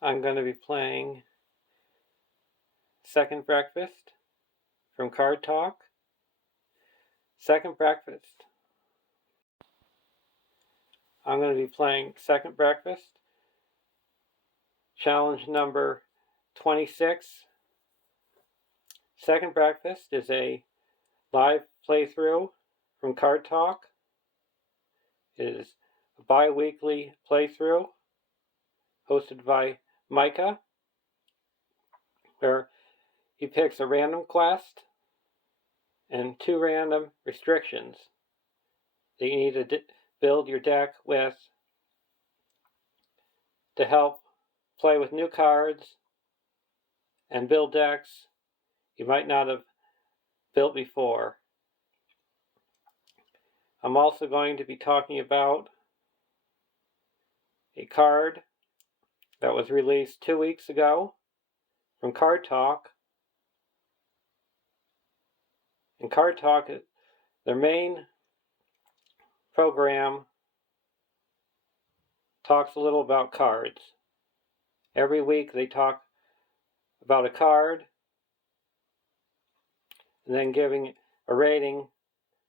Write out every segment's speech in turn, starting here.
I'm going to be playing Second Breakfast from Card Talk. Second Breakfast. I'm going to be playing Second Breakfast, challenge number 26. Second Breakfast is a live playthrough from Card Talk. It is a bi-weekly playthrough hosted by Micah, where he picks a random quest and 2 random restrictions that you need to build your deck with to help play with new cards and build decks you might not have built before. I'm also going to be talking about a card that was released 2 weeks ago from Card Talk. And Card Talk, their main program, talks a little about cards. Every week they talk about a card and then giving a rating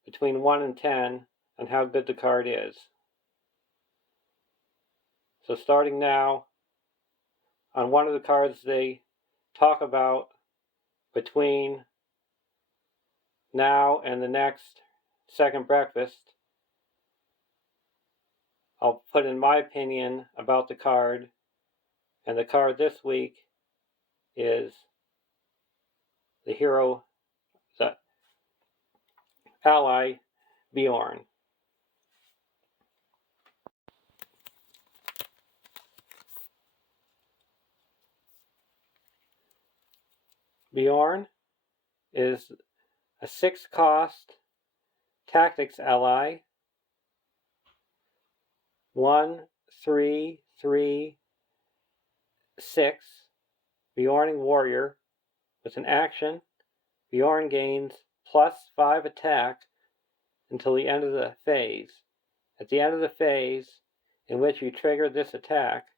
between 1 and 10 on how good the card is. So starting now, on one of the cards they talk about between now and the next Second Breakfast, I'll put in my opinion about the card, and the card this week is the hero, the ally, Beorn. Beorn is a 6-cost tactics ally, 1, 3, 3, 6, Beorning warrior. With an action, Beorn gains +5 attack until the end of the phase. At the end of the phase in which you trigger this effect,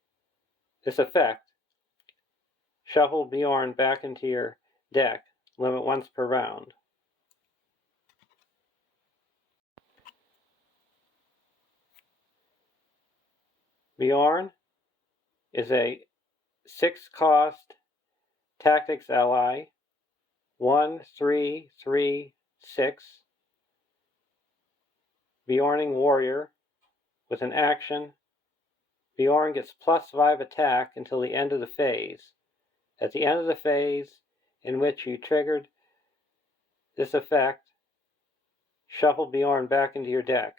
shuffle Beorn back into your deck, limit once per round. Beorn is a 6-cost tactics ally, 1, 3, 3, 6, Beorning warrior. With an action, Beorn gets +5 attack until the end of the phase. At the end of the phase in which you triggered this effect, shuffle Beorn back into your deck,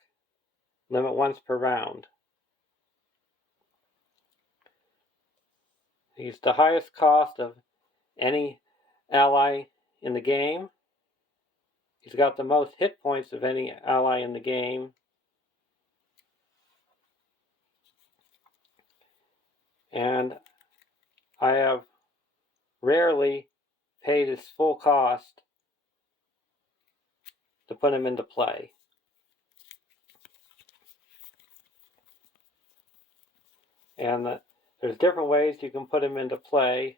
limit once per round. He's the highest cost of any ally in the game. He's got the most hit points of any ally in the game. And I have rarely paid his full cost to put him into play. And there's different ways you can put him into play.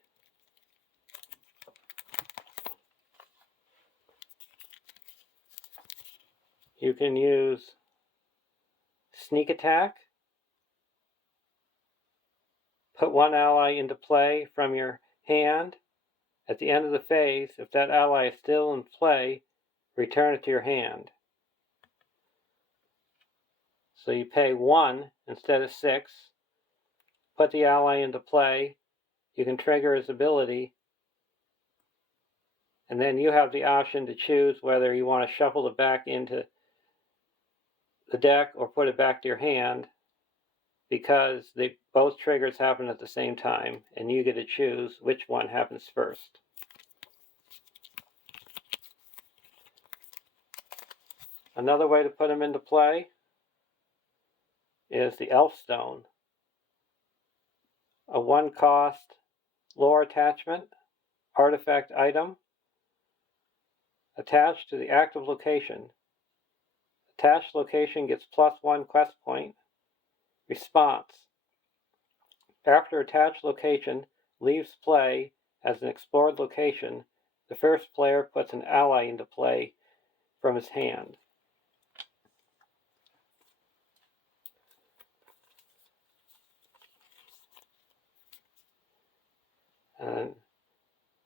You can use sneak attack. Put one ally into play from your hand. At the end of the phase, if that ally is still in play, return it to your hand. So you pay 1 instead of 6. Put the ally into play. You can trigger his ability. And then you have the option to choose whether you want to shuffle it back into the deck or put it back to your hand, because both triggers happen at the same time, and you get to choose which one happens first. Another way to put him into play is the Elf Stone, a 1-cost lore attachment artifact item attached to the active location. Attached location gets +1 quest point. Response: After attached location leaves play as an explored location, the first player puts an ally into play from his hand. And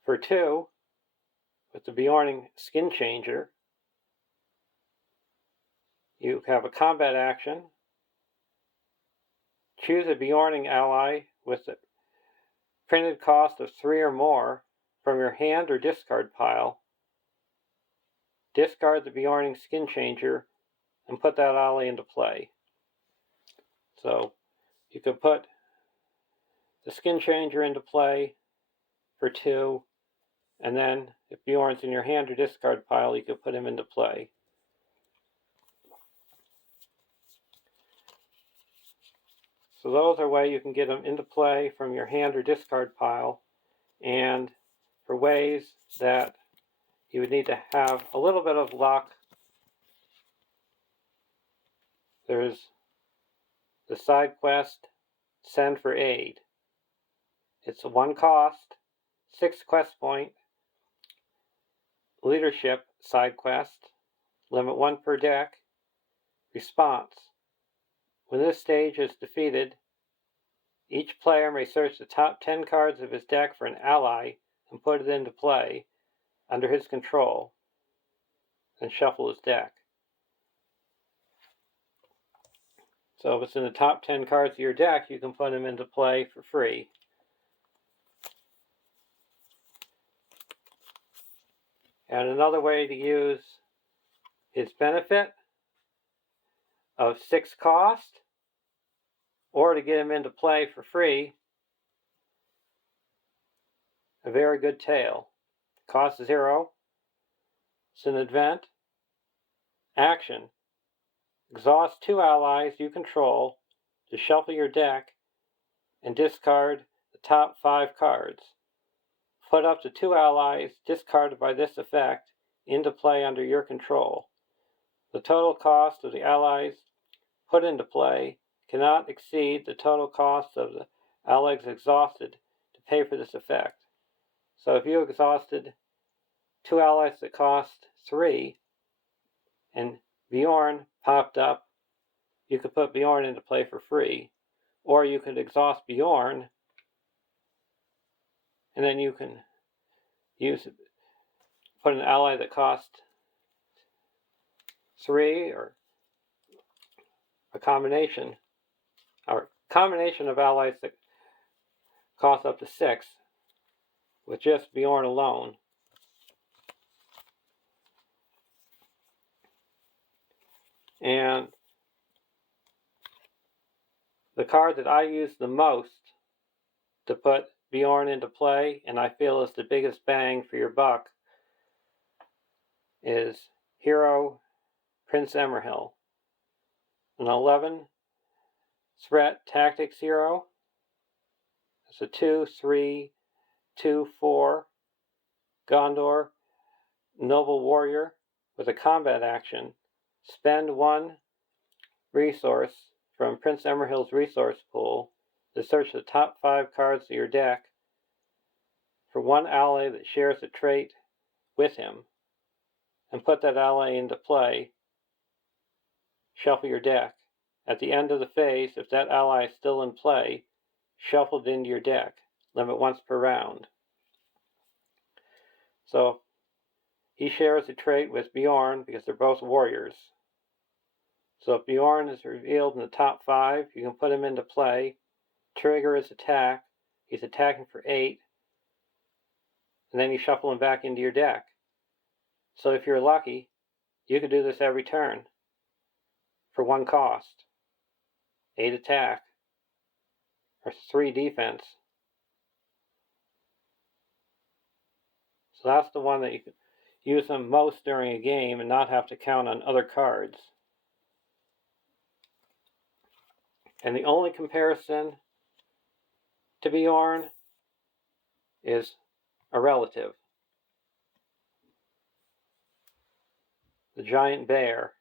for 2, with the Beorning Skin Changer, you have a combat action. Choose a Beorning ally with the printed cost of 3 or more from your hand or discard pile. Discard the Beorning Skin Changer and put that ally into play. So you could put the Skin Changer into play for 2, and then if Beorn's in your hand or discard pile, you could put him into play. So those are ways you can get them into play from your hand or discard pile, and for ways that you would need to have a little bit of luck, there's the side quest, Send for Aid. It's a 1 cost, 6 quest point, leadership side quest, limit 1 per deck. Response: when this stage is defeated, each player may search the top 10 cards of his deck for an ally and put it into play under his control, and shuffle his deck. So if it's in the top 10 cards of your deck, you can put them into play for free. And another way to use his benefit of 6 cost, or to get him into play for free, a very good tale. Cost 0. It's an event. Action: exhaust 2 allies you control to shuffle your deck and discard the top 5 cards. Put up to 2 allies discarded by this effect into play under your control. The total cost of the allies put into play cannot exceed the total cost of the allies exhausted to pay for this effect. So if you exhausted 2 allies that cost 3 and Beorn popped up, you could put Beorn into play for free, or you could exhaust Beorn and then you can put an ally that costs 3, or a combination of allies that cost up to 6 with just Beorn alone. And the card that I use the most to put Beorn into play, and I feel is the biggest bang for your buck, is Hero Prince Emerhill, an 11 threat tactics hero. It's a 2/3/2/4 Gondor noble warrior with a combat action. Spend 1 resource from Prince Emerhill's resource pool to search the top 5 cards of your deck for 1 ally that shares a trait with him, and put that ally into play. Shuffle your deck. At the end of the phase, if that ally is still in play, shuffle it into your deck. Limit once per round. So he shares a trait with Beorn because they're both warriors. So if Beorn is revealed in the top 5, you can put him into play, trigger his attack. He's attacking for 8, and then you shuffle him back into your deck. So if you're lucky, you could do this every turn for 1 cost, 8 attack, or 3 defense. So that's the one that you can use them most during a game and not have to count on other cards. And the only comparison to Beorn is a relative. The giant bear.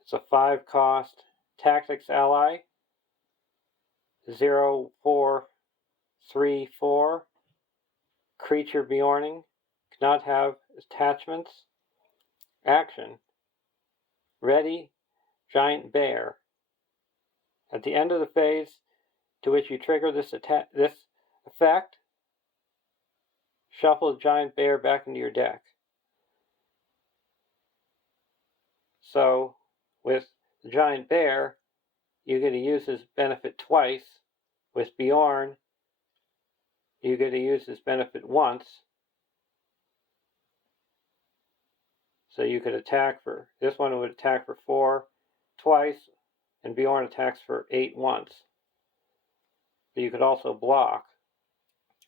It's a 5 cost tactics ally. 0434, creature Beorning, cannot have attachments. Action, ready, giant bear. At the end of the phase to which you trigger this effect, shuffle the giant bear back into your deck. So, with the giant bear, you get to use his benefit twice. With Beorn, you get to use his benefit once. So you could attack for, this one would attack for 4 twice, and Beorn attacks for 8 once. But you could also block.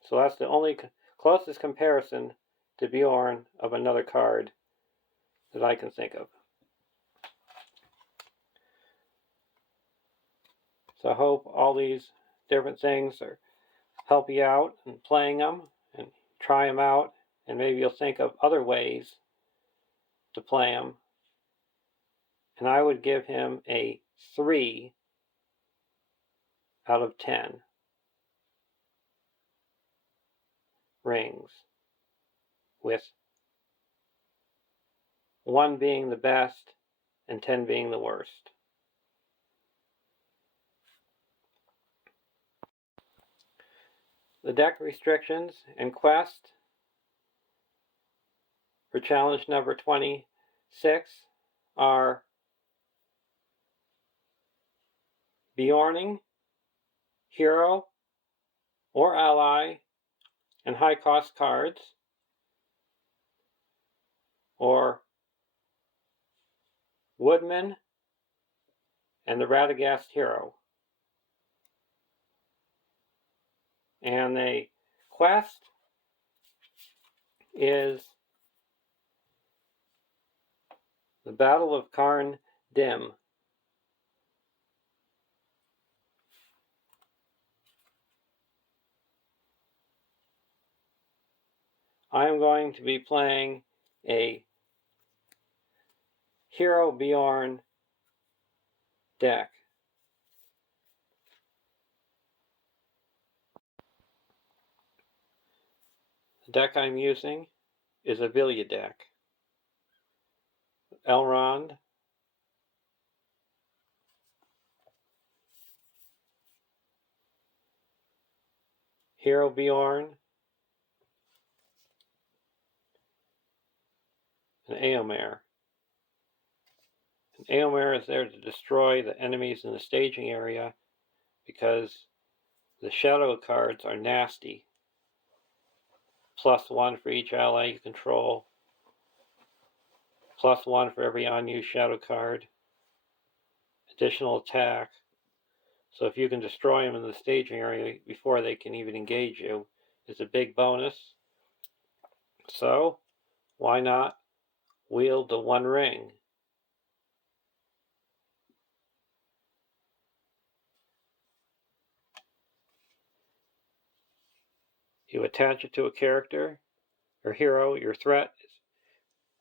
So that's the only closest comparison to Beorn of another card that I can think of. So I hope all these different things help you out in playing them, and try them out, and maybe you'll think of other ways to play them. And I would give him a 3 out of 10 rings, with 1 being the best and 10 being the worst. The deck restrictions and quest for challenge number 26 are Beorning, hero or ally, and high cost cards, or Woodmen and the Radagast hero. And the quest is the Battle of Carn Dim. I am going to be playing a Hero Beorn deck. The deck I'm using is a Villia deck. Elrond, Hero Beorn, and Eomer. And Eomer is there to destroy the enemies in the staging area because the shadow cards are nasty. +1 for each ally you control. +1 for every unused shadow card. Additional attack. So if you can destroy them in the staging area before they can even engage you, it's a big bonus. So, why not wield the 1 ring? You attach it to a character or hero. Your threat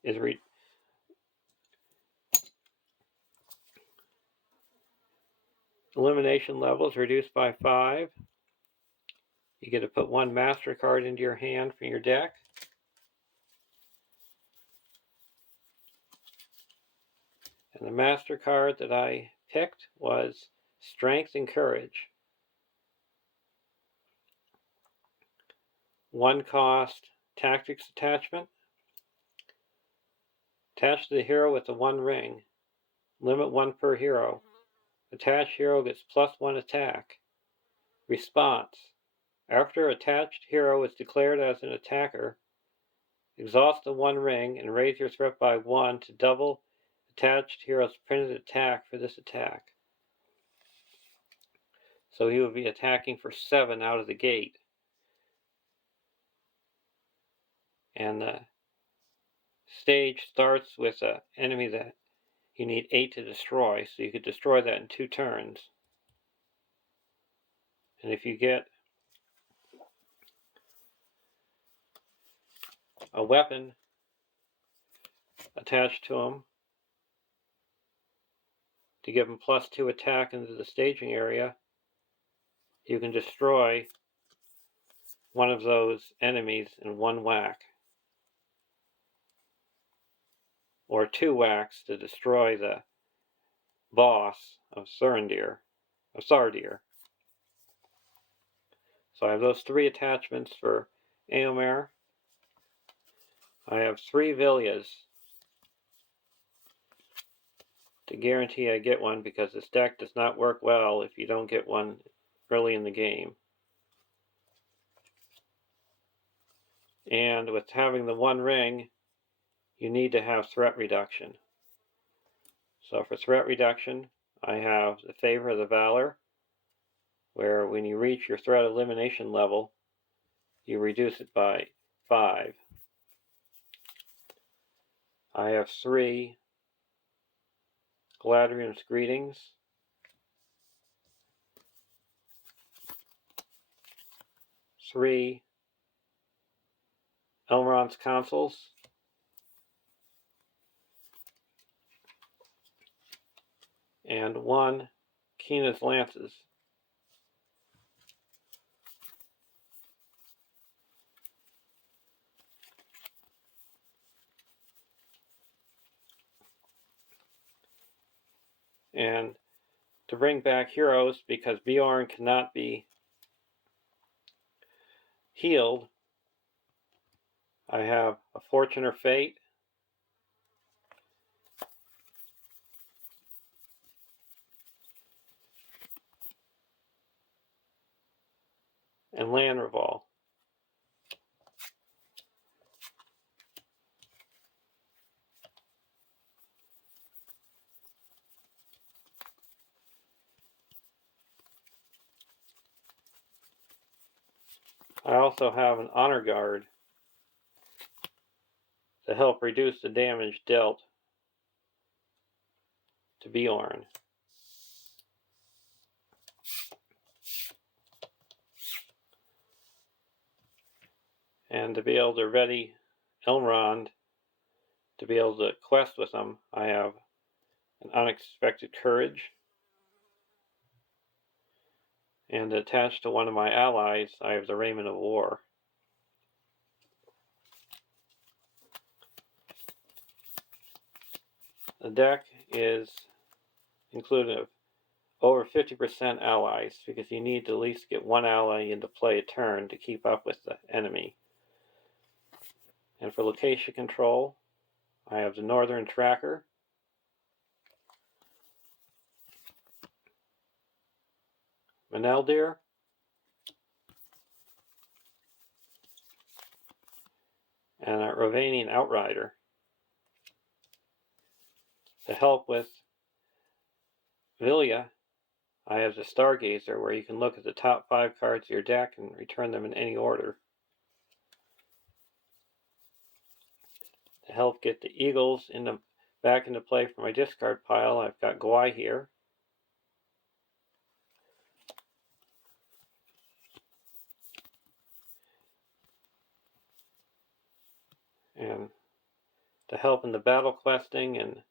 is elimination level is reduced by 5. You get to put 1 master card into your hand from your deck. And the master card that I picked was Strength and Courage. 1 cost tactics attachment. Attach to the hero with the 1 ring. Limit 1 per hero. Attached hero gets +1 attack. Response. After attached hero is declared as an attacker, exhaust the 1 ring and raise your threat by 1 to double attached hero's printed attack for this attack. So he will be attacking for 7 out of the gate. And the stage starts with an enemy that you need 8 to destroy, so you could destroy that in 2 turns. And if you get a weapon attached to him to give him +2 attack into the staging area, you can destroy one of those enemies in one whack, or 2 whacks to destroy the boss of Sardir. So I have those 3 attachments for Eomer. I have 3 Villias to guarantee I get one, because this deck does not work well if you don't get one early in the game. And with having the 1 ring, you need to have threat reduction. So for threat reduction, I have the Favor of the Valor, where when you reach your threat elimination level, you reduce it by 5. I have 3 Galadriel's Greetings, 3 Elrond's Consuls, and 1 Keena's Lances. And to bring back heroes, because Beorn cannot be healed, I have a Fortune or Fate, and Land Revolve. I also have an Honor Guard to help reduce the damage dealt to Beorn. And to be able to ready Elrond to be able to quest with him, I have an Unexpected Courage. And attached to one of my allies, I have the Raiment of War. The deck is included of over 50% allies, because you need to at least get 1 ally into play a turn to keep up with the enemy. And for location control, I have the Northern Tracker, Maneldir, and a Rovanian Outrider. To help with Vilya, I have the Stargazer, where you can look at the top 5 cards of your deck and return them in any order. To help get the Eagles back into play for my discard pile, I've got Gwai here. And to help in the battle questing and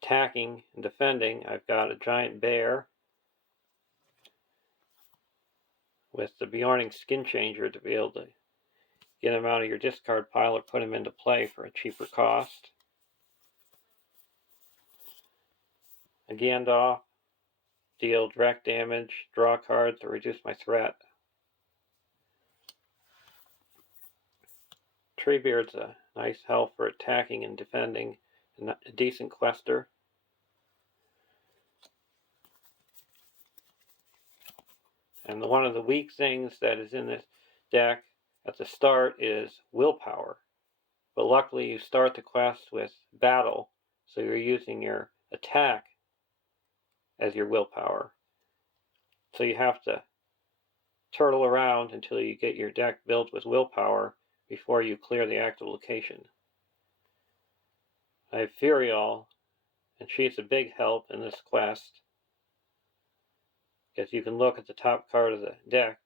attacking and defending, I've got a Giant Bear with the Beorning Skin Changer to be able to get him out of your discard pile or put him into play for a cheaper cost. A Gandalf, deal direct damage, draw cards, or reduce my threat. Treebeard's a nice help for attacking and defending, and a decent quester. And one of the weak things that is in this deck at the start is willpower. But luckily you start the quest with battle, so you're using your attack as your willpower. So you have to turtle around until you get your deck built with willpower before you clear the active location. I have Furial, and she's a big help in this quest, because you can look at the top card of the deck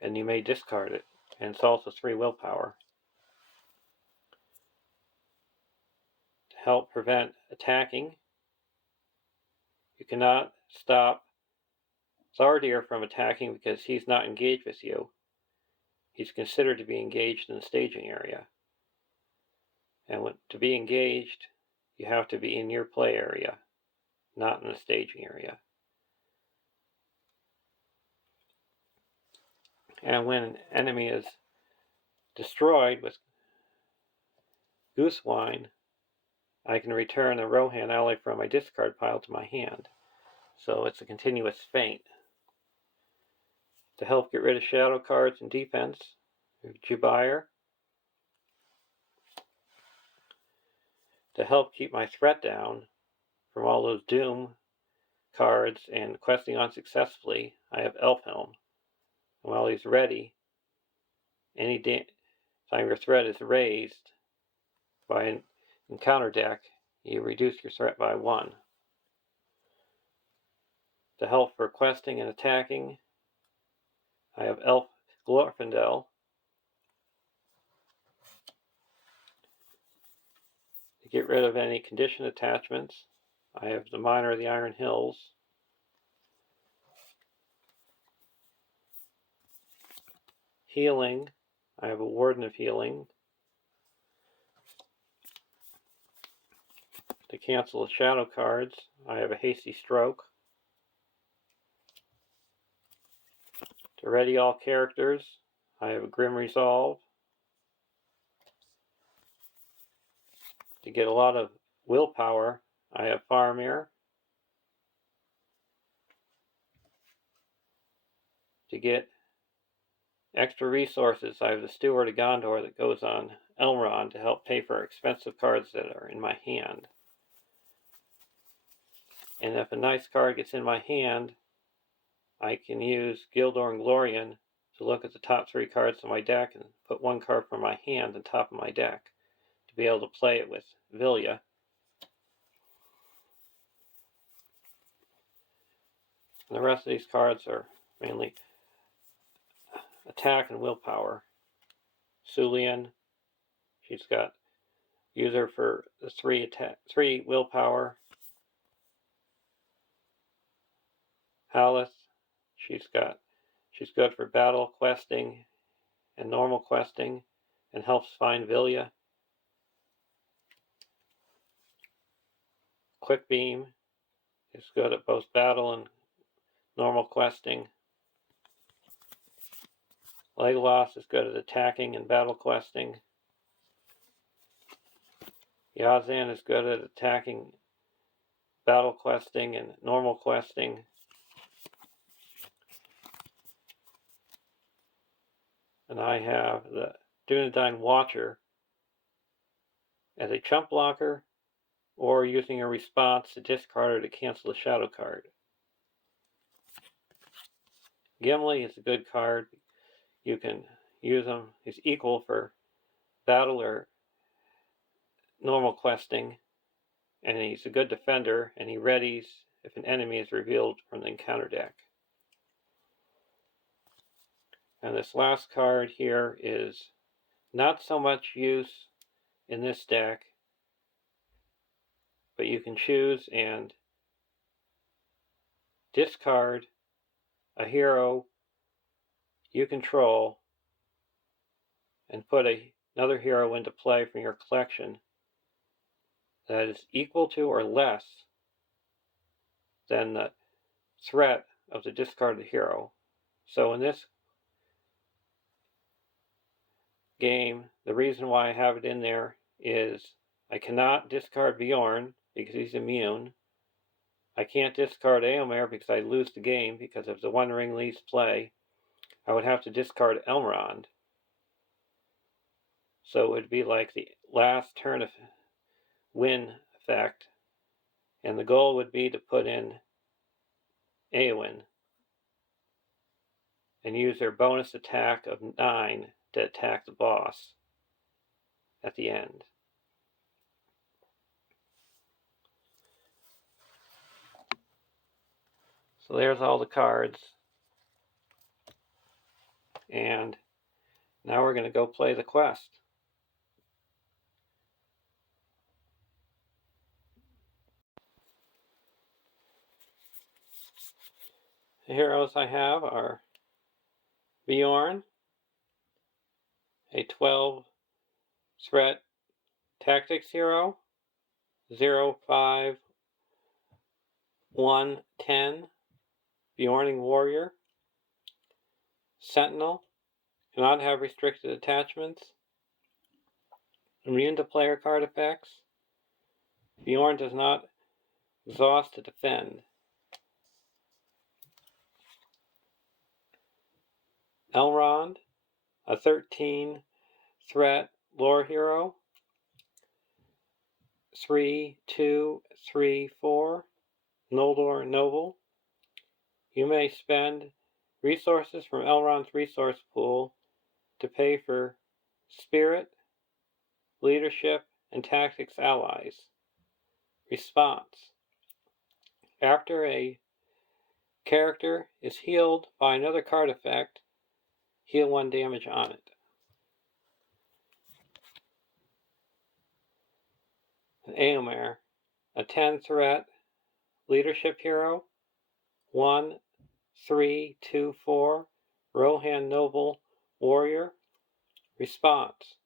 and you may discard it, and it's also 3 willpower. To help prevent attacking, you cannot stop LOTR from attacking because he's not engaged with you. He's considered to be engaged in the staging area. And to be engaged, you have to be in your play area, not in the staging area. And when an enemy is destroyed with Goose Wine, I can return a Rohan ally from my discard pile to my hand. So it's a continuous feint. To help get rid of shadow cards and defense, Jubair. To help keep my threat down from all those Doom cards and questing unsuccessfully, I have Elfhelm. And while he's ready, any time your threat is raised by an encounter deck, you reduce your threat by 1. To help for questing and attacking, I have Elf Glorfindel. To get rid of any condition attachments, I have the Miner of the Iron Hills. Healing, I have a Warden of Healing. To cancel the shadow cards, I have a Hasty Stroke. To ready all characters, I have a Grim Resolve. To get a lot of willpower, I have Faramir. To get extra resources, I have the Steward of Gondor that goes on Elrond to help pay for expensive cards that are in my hand. And if a nice card gets in my hand, I can use Gildor and Glorian to look at the top 3 cards of my deck and put 1 card from my hand on top of my deck to be able to play it with Vilya. And the rest of these cards are mainly attack and willpower. Sulian, she's got user for the 3 willpower. Haleth, she's good for battle questing and normal questing and helps find Vilya. Quick Beam is good at both battle and normal questing. Legolas is good at attacking and battle questing. Yazan is good at attacking, battle questing, and normal questing. And I have the Dunedain Watcher as a chump blocker or using a response to discard or to cancel a shadow card. Gimli is a good card. You can use him. He's equal for battle or normal questing, and he's a good defender, and he readies if an enemy is revealed from the encounter deck. And this last card here is not so much use in this deck, but you can choose and discard a hero you control and put another hero into play from your collection that is equal to or less than the threat of the discarded hero. So in this game, the reason why I have it in there is I cannot discard Beorn because he's immune. I can't discard Éomer because I lose the game because if the One Ring leaves play, I would have to discard Elrond. So it would be like the last turn of win effect, and the goal would be to put in Éowyn and use their bonus attack of 9 to attack the boss at the end. So there's all the cards. And now we're going to go play the quest. The heroes I have are Beorn, a 12 threat tactics hero, 0-5-1-10 Beorning warrior. Sentinel, cannot have restricted attachments. Immune to player card effects. Beorn does not exhaust to defend. Elrond, a 13 threat lore hero. 3-2-3-4 Noldor Noble. You may spend resources from Elrond's resource pool to pay for spirit, leadership, and tactics allies. Response. After a character is healed by another card effect, heal 1 damage on it. Eomer, a 10 threat leadership hero, 1-3-2-4 Rohan Noble Warrior. Response.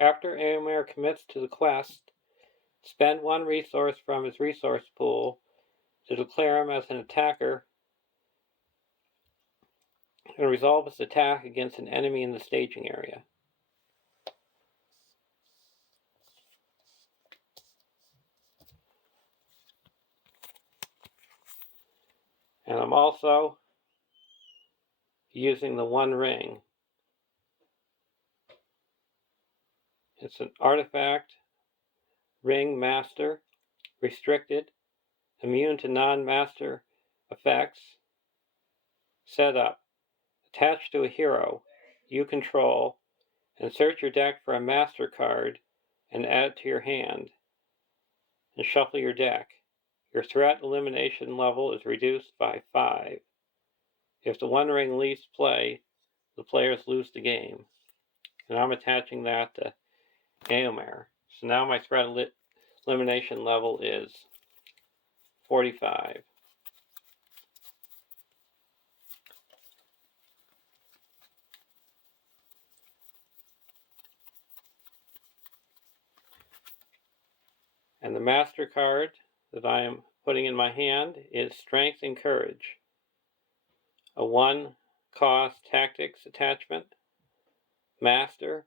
After Eomer commits to the quest, spend 1 resource from his resource pool to declare him as an attacker and resolve his attack against an enemy in the staging area. And I'm also using the One Ring. It's an artifact, ring master, restricted, immune to non-master effects. Setup. Attached to a hero you control, and search your deck for a master card and add it to your hand, and shuffle your deck. Your threat elimination level is reduced by 5. If the One Ring leaves play, the players lose the game. And I'm attaching that to Eomer. So now my threat elimination level is 45. And the master card that I am putting in my hand is Strength and Courage, a 1-cost tactics attachment. Master,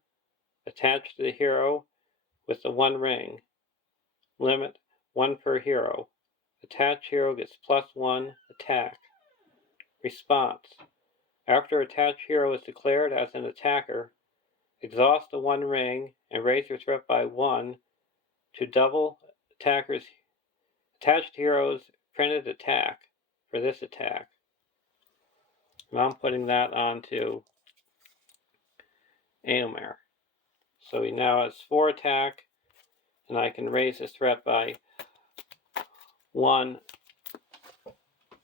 attached to the hero with the One Ring. Limit 1 per hero. Attached hero gets +1 attack. Response. After attached hero is declared as an attacker, exhaust the One Ring and raise your threat by 1 to double attacker's attached hero's printed attack for this attack. Now I'm putting that onto Eomer. So he now has 4 attack, and I can raise his threat by 1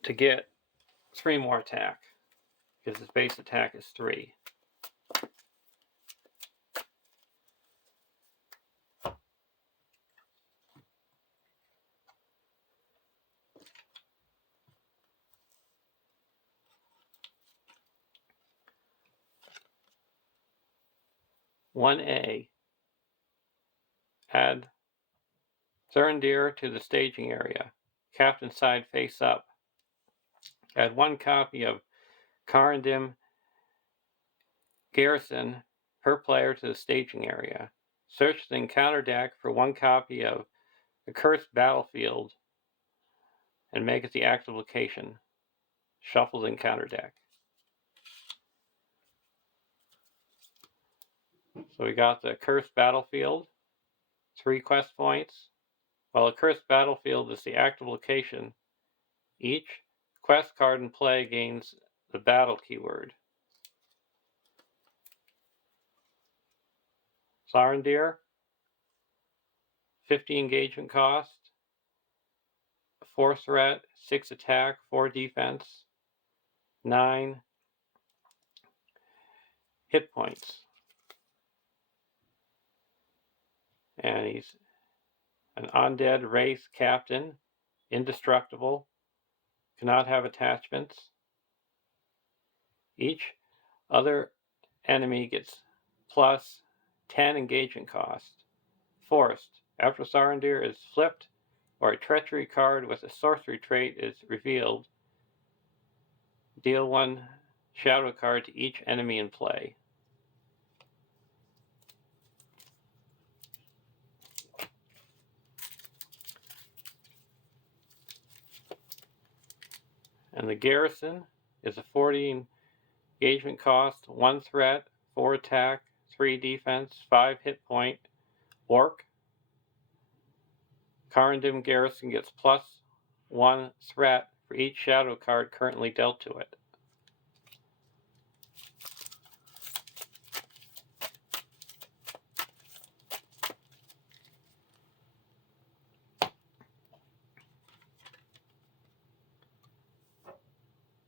to get 3 more attack, because his base attack is 3. (1A). Add Thurndir to the staging area. Captain side face up. Add 1 copy of Carn Garrison per player to the staging area. Search the encounter deck for 1 copy of the Cursed Battlefield and make it the active location. Shuffle the encounter deck. So we got the Cursed Battlefield, 3 quest points. While the Cursed Battlefield is the active location, each quest card in play gains the battle keyword. Thurndir, 50 engagement cost, 4 threat, 6 attack, 4 defense, 9 hit points. And he's an undead race captain, indestructible, cannot have attachments. Each other enemy gets plus 10 engagement cost. Forced. After Sarendir is flipped or a treachery card with a sorcery trait is revealed, deal 1 shadow card to each enemy in play. And the garrison is a 40 engagement cost, 1 threat, 4 attack, 3 defense, 5 hit point, orc. Carn garrison gets plus 1 threat for each shadow card currently dealt to it.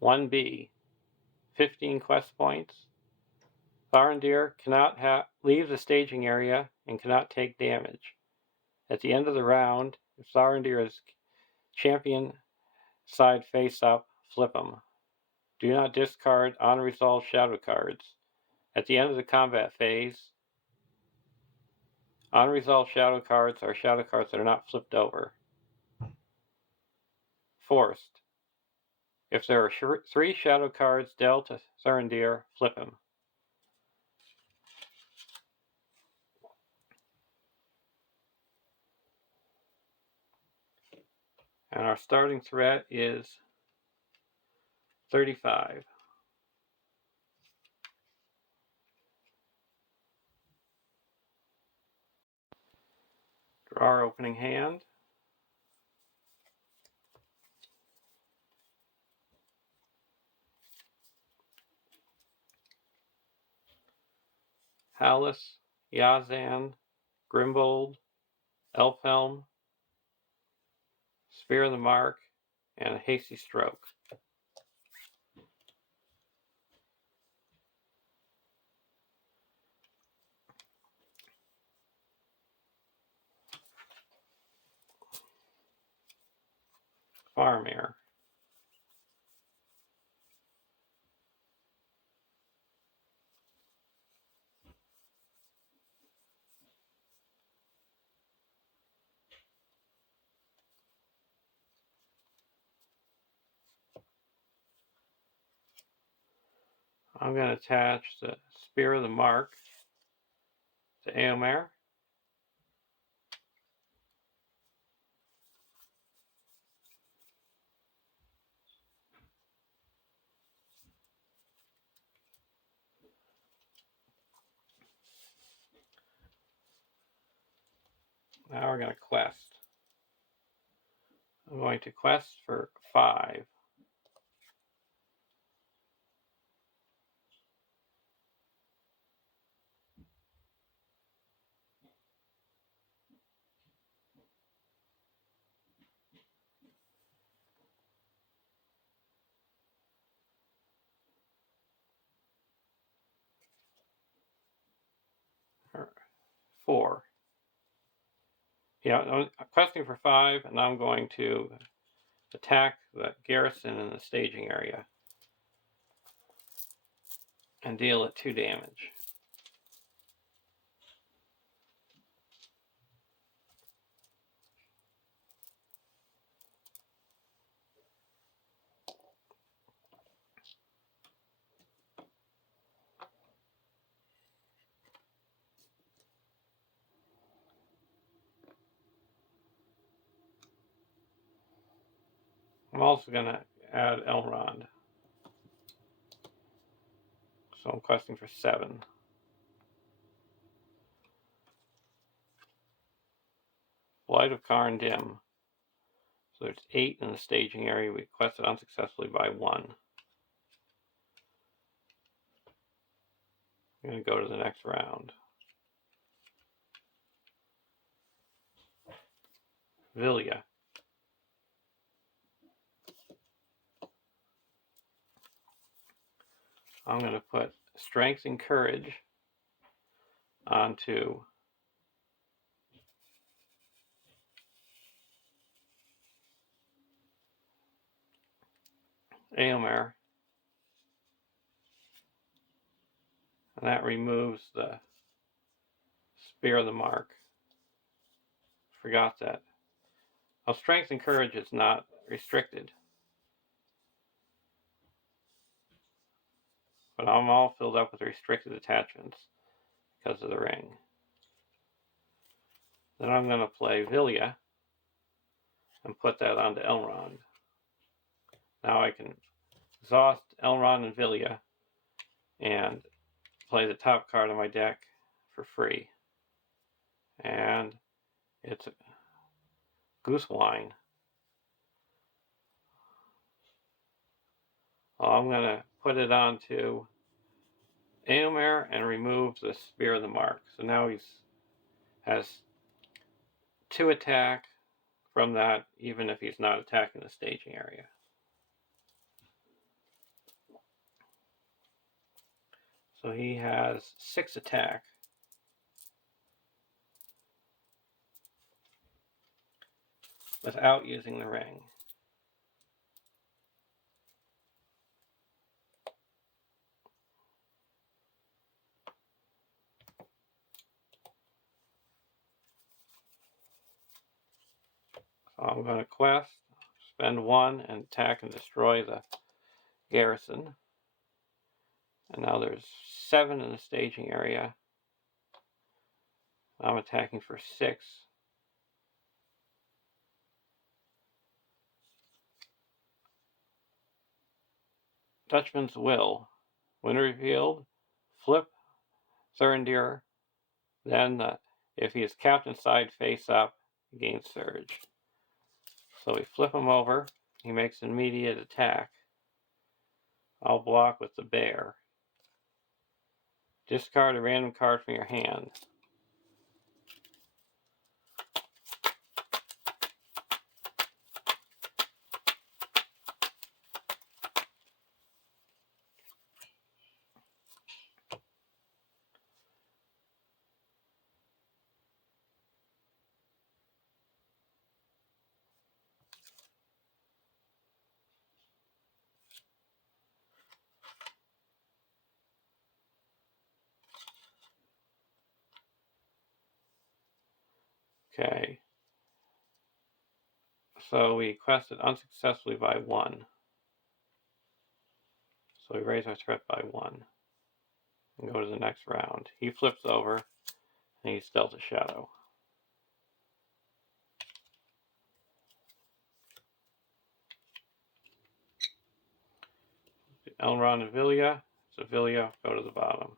(1)B, 15 quest points. Sarendir cannot leave the staging area and cannot take damage. At the end of the round, if Sarendir is champion side face up, flip him. Do not discard unresolved shadow cards. At the end of the combat phase, unresolved shadow cards are shadow cards that are not flipped over. Forced. If there are 3 shadow cards dealt to Sarendir, flip him. And our starting threat is 35. Draw our opening hand. Hallis, Yazan, Grimbold, Elfhelm, Spear of the Mark, and a Hasty Stroke. Faramir. I'm going to attach the Spear of the Mark to Éomer. Now we're going to quest. I'm going to quest for 5. Or 4. Yeah, I'm questing for 5, and I'm going to attack the garrison in the staging area and deal it 2 damage. I'm also going to add Elrond. So I'm questing for 7. Blight of Carn dim. So there's 8 in the staging area. We quested unsuccessfully by 1. I'm going to go to the next round. Vilya. I'm going to put Strength and Courage onto Eomer. And that removes the Spear of the Mark. Forgot that. Well, Strength and Courage is not restricted. But I'm all filled up with restricted attachments because of the ring. Then I'm going to play Vilya and put that onto Elrond. Now I can exhaust Elrond and Vilya and play the top card of my deck for free. And it's Goose Wine. Well, I'm going to put it onto Eomer and remove the Spear of the Mark. So now he has 2 attack from that, even if he's not attacking the staging area. So he has 6 attack. Without using the ring. So I'm going to quest, spend 1, and attack and destroy the garrison. And now there's 7 in the staging area. I'm attacking for 6. Dutchman's Will. When revealed, flip Thurndir. Then, if he is captain side face up, he gains surge. So we flip him over. He makes an immediate attack. I'll block with the bear. Discard a random card from your hand. Okay. So we quested unsuccessfully by 1. So we raise our threat by 1. And go to the next round. He flips over, and he's dealt a shadow. Elrond and Vilya. So Vilya, go to the bottom.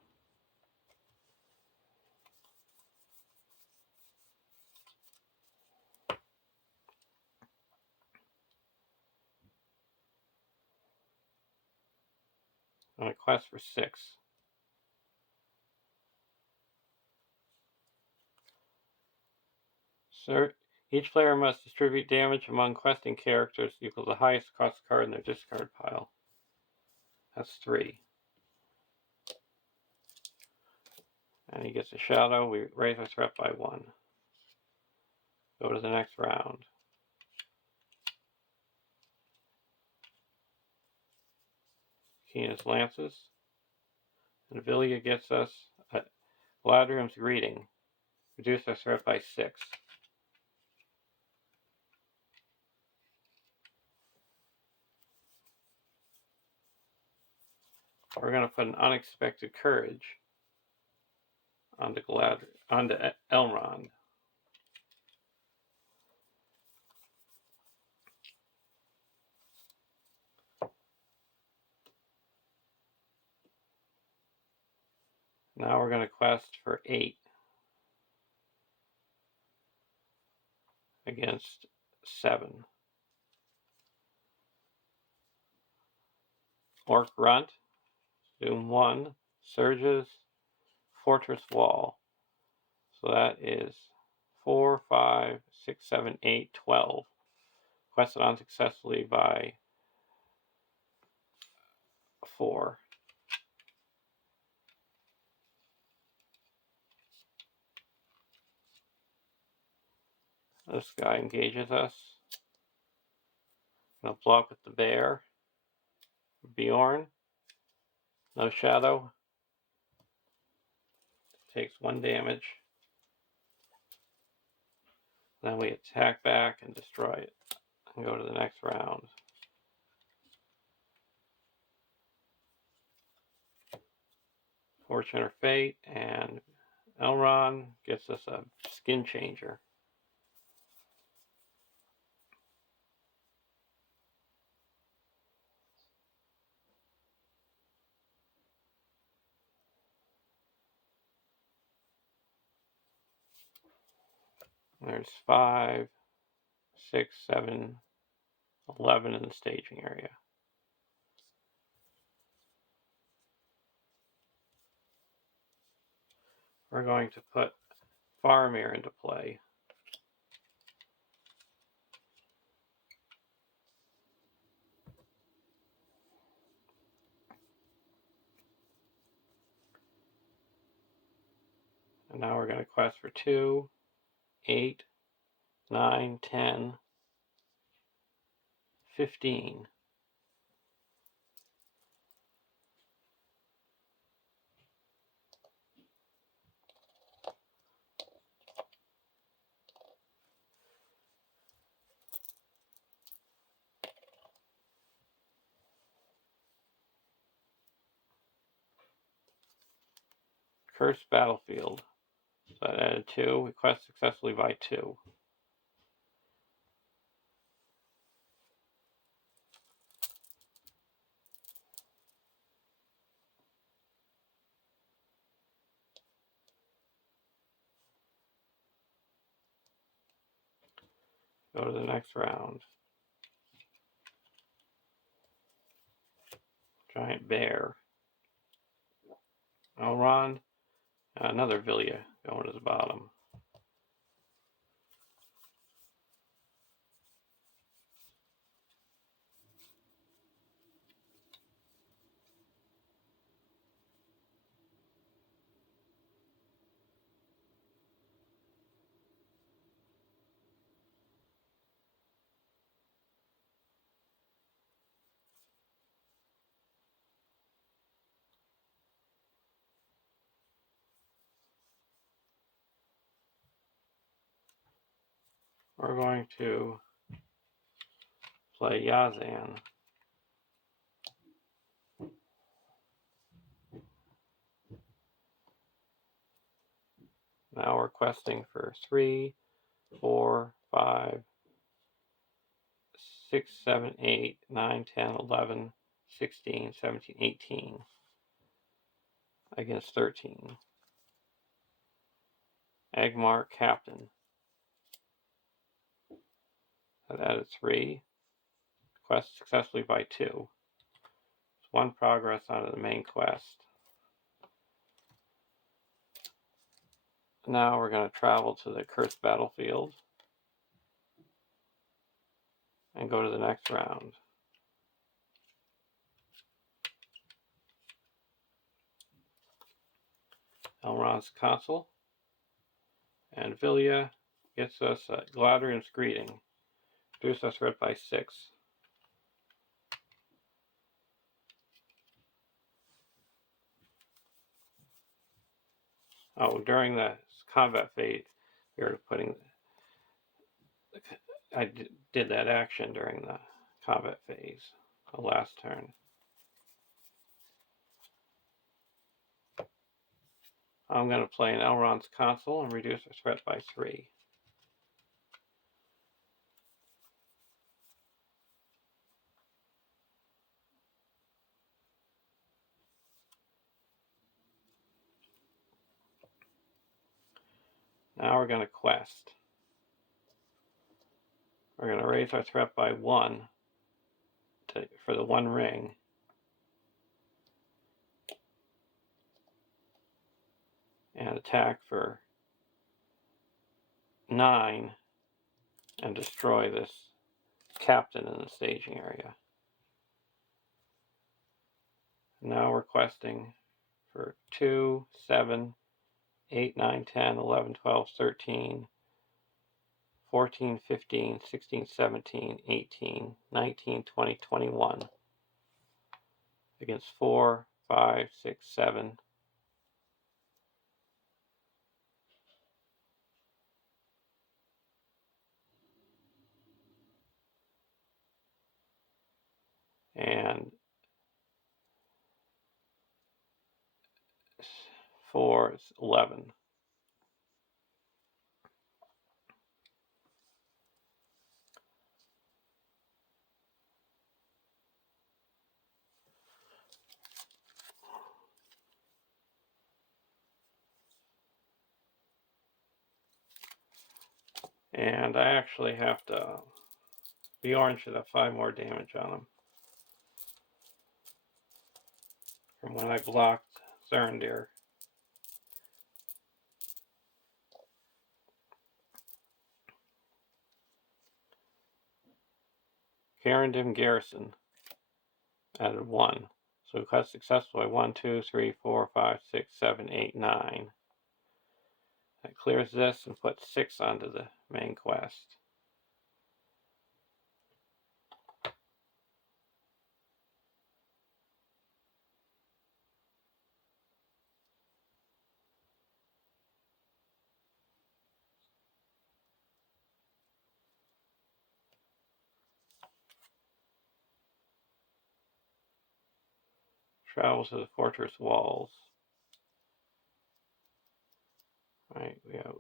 On a quest for 6. Sir, each player must distribute damage among questing characters equal to the highest cost card in their discard pile. That's 3. And he gets a shadow. We raise our threat by 1. Go to the next round. Keena's Lances. And Vilya gets us Galadriel's Greeting. Reduce our threat by 6. We're going to put an Unexpected Courage onto Elrond. Now we're going to quest for 8 against 7. Orc Grunt, Doom 1, Surges, Fortress Wall. So that is 4, 5, 6, 7, 8, 12. Quested unsuccessfully by 4. This guy engages us. I'm going to block with the bear. Beorn, no shadow, takes 1 damage. Then we attack back and destroy it and go to the next round. Fortune or Fate, and Elrond gets us a skin changer. There's 5, 6, 7, 11 in the staging area. We're going to put Faramir into play. And now we're going to quest for 2, 8, 9, 10, 15. Cursed Battlefield. So that added 2. We quest successfully by 2. Go to the next round. Giant Bear. Elrond. Another Vilya going to the bottom. We're going to play Yazan. Now we're questing for 3, 4, 5, 6, 7, 8, 9, 10, 11, 16, 17, 18 against 13. Agmar Captain. That added 3. Quest successfully by 2. It's 1 progress out of the main quest. Now we're going to travel to the Cursed Battlefield and go to the next round. Elrond's Consul. And Vilya gets us Gladrian's Greeting. Reduce our threat by 6. Oh, during the combat phase, we were putting. I did that action during the combat phase, the last turn. I'm going to play an Elrond's Consul and reduce our threat by 3. Now we're going to quest. We're going to raise our threat by 1 for the 1 ring. And attack for 9 and destroy this captain in the staging area. Now we're questing for 2, 7, 8, 9, 10, 11, 12, 13, 14, 15, 16, 17, 18, 19, 20, 21. against 4, 5, 6, 7. And 4 is 11. And I actually have to... Beorn should have 5 more damage on him from when I blocked Zerndir. Carn Garrison added 1. So we cut successfully 1, 2, 3, 4, 5, 6, 7, 8, 9. That clears this and puts 6 onto the main quest. Travels to the fortress walls. Right, we have...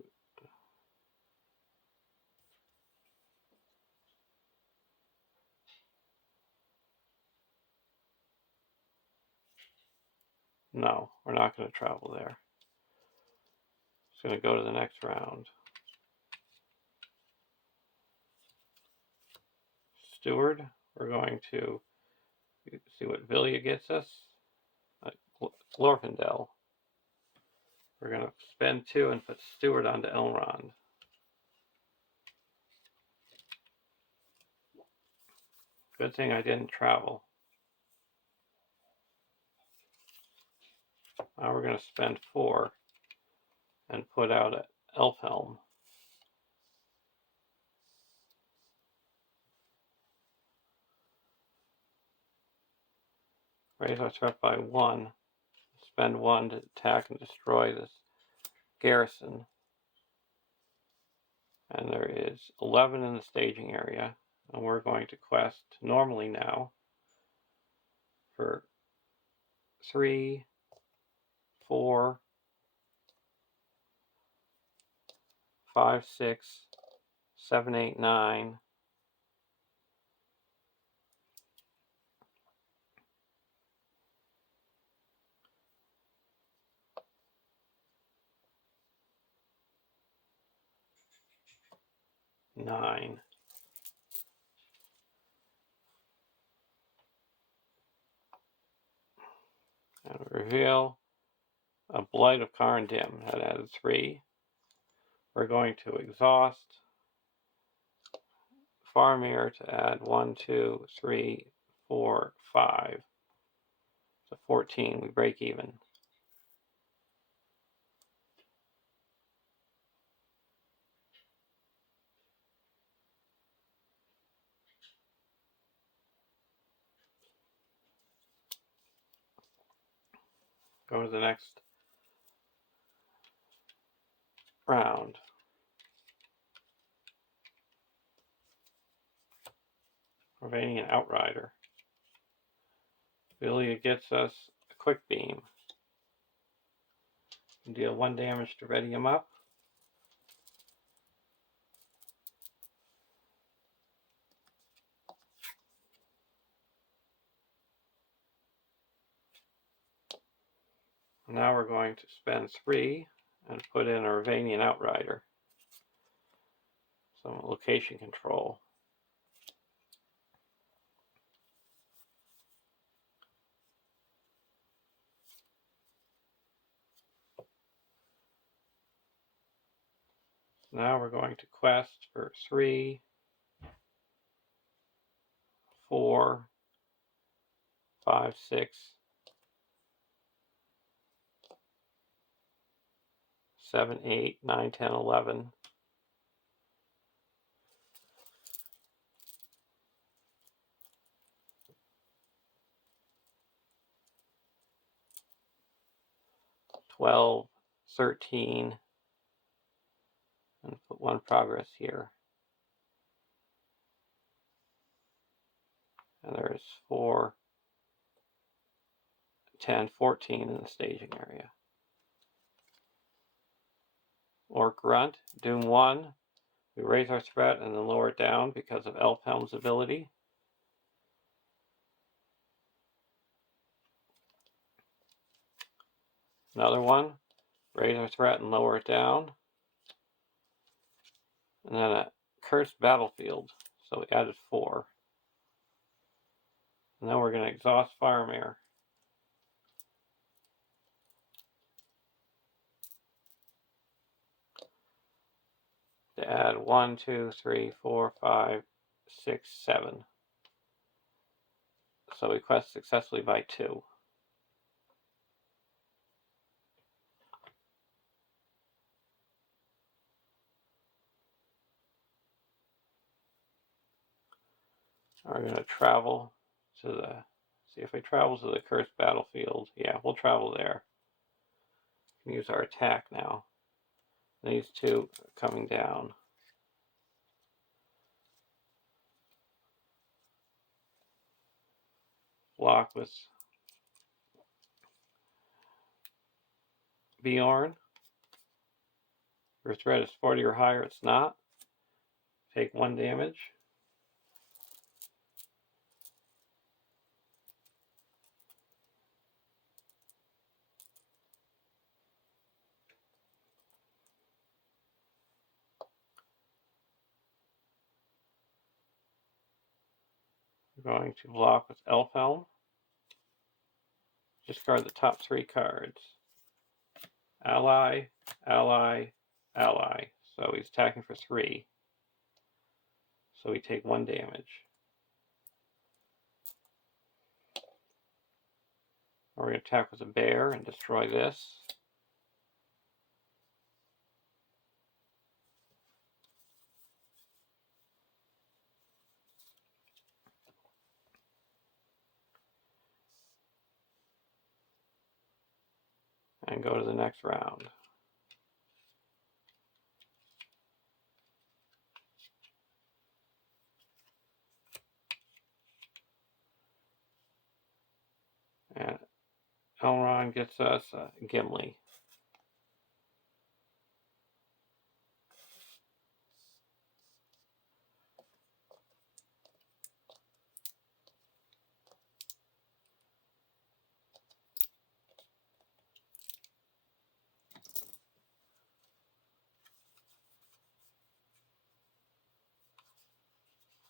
No, we're not going to travel there. It's going to go to the next round. Steward, we're going to see what Villia gets us. Glorfindel. We're going to spend 2 and put Steward onto Elrond. Good thing I didn't travel. Now we're going to spend 4 and put out an Elfhelm. Raise our threat by 1. Spend 1 to attack and destroy this garrison. And there is 11 in the staging area. And we're going to quest normally now for 3, 4, 5, 6, 7, 8, 9. And reveal a Blight of Carn Dim. That added 3. We're going to exhaust Farmir to add 1, 2, 3, 4, 5. So 14. We break even. Go to the next round. Ravanian Outrider. Villia gets us a quick beam. Deal 1 damage to ready him up. Now we're going to spend 3 and put in a Ravanian Outrider. Some location control. Now we're going to quest for 3, 4, 5, 6, 7, 8, 9, 10, 11. 12, 13, and put 1 progress here. And there's 4, 10, 14 in the staging area. Orc Grunt, Doom 1. We raise our threat and then lower it down because of Elfhelm's ability. Another one, raise our threat and lower it down. And then a Cursed Battlefield, so we added 4. And then we're going to exhaust Filemare. To add 1, 2, 3, 4, 5, 6, 7. So we quest successfully by 2. We're going to travel to the, see if we travel to the Cursed Battlefield. Yeah, we'll travel there. We can use our attack now. These 2 are coming down. Block with Beorn. Your threat is 40 or higher, it's not. Take 1 damage. We're going to block with Elfhelm. Discard the top 3 cards. Ally, ally, ally. So he's attacking for 3. So we take 1 damage. We're going to attack with a bear and destroy this. And go to the next round. And Elrond gets us Gimli.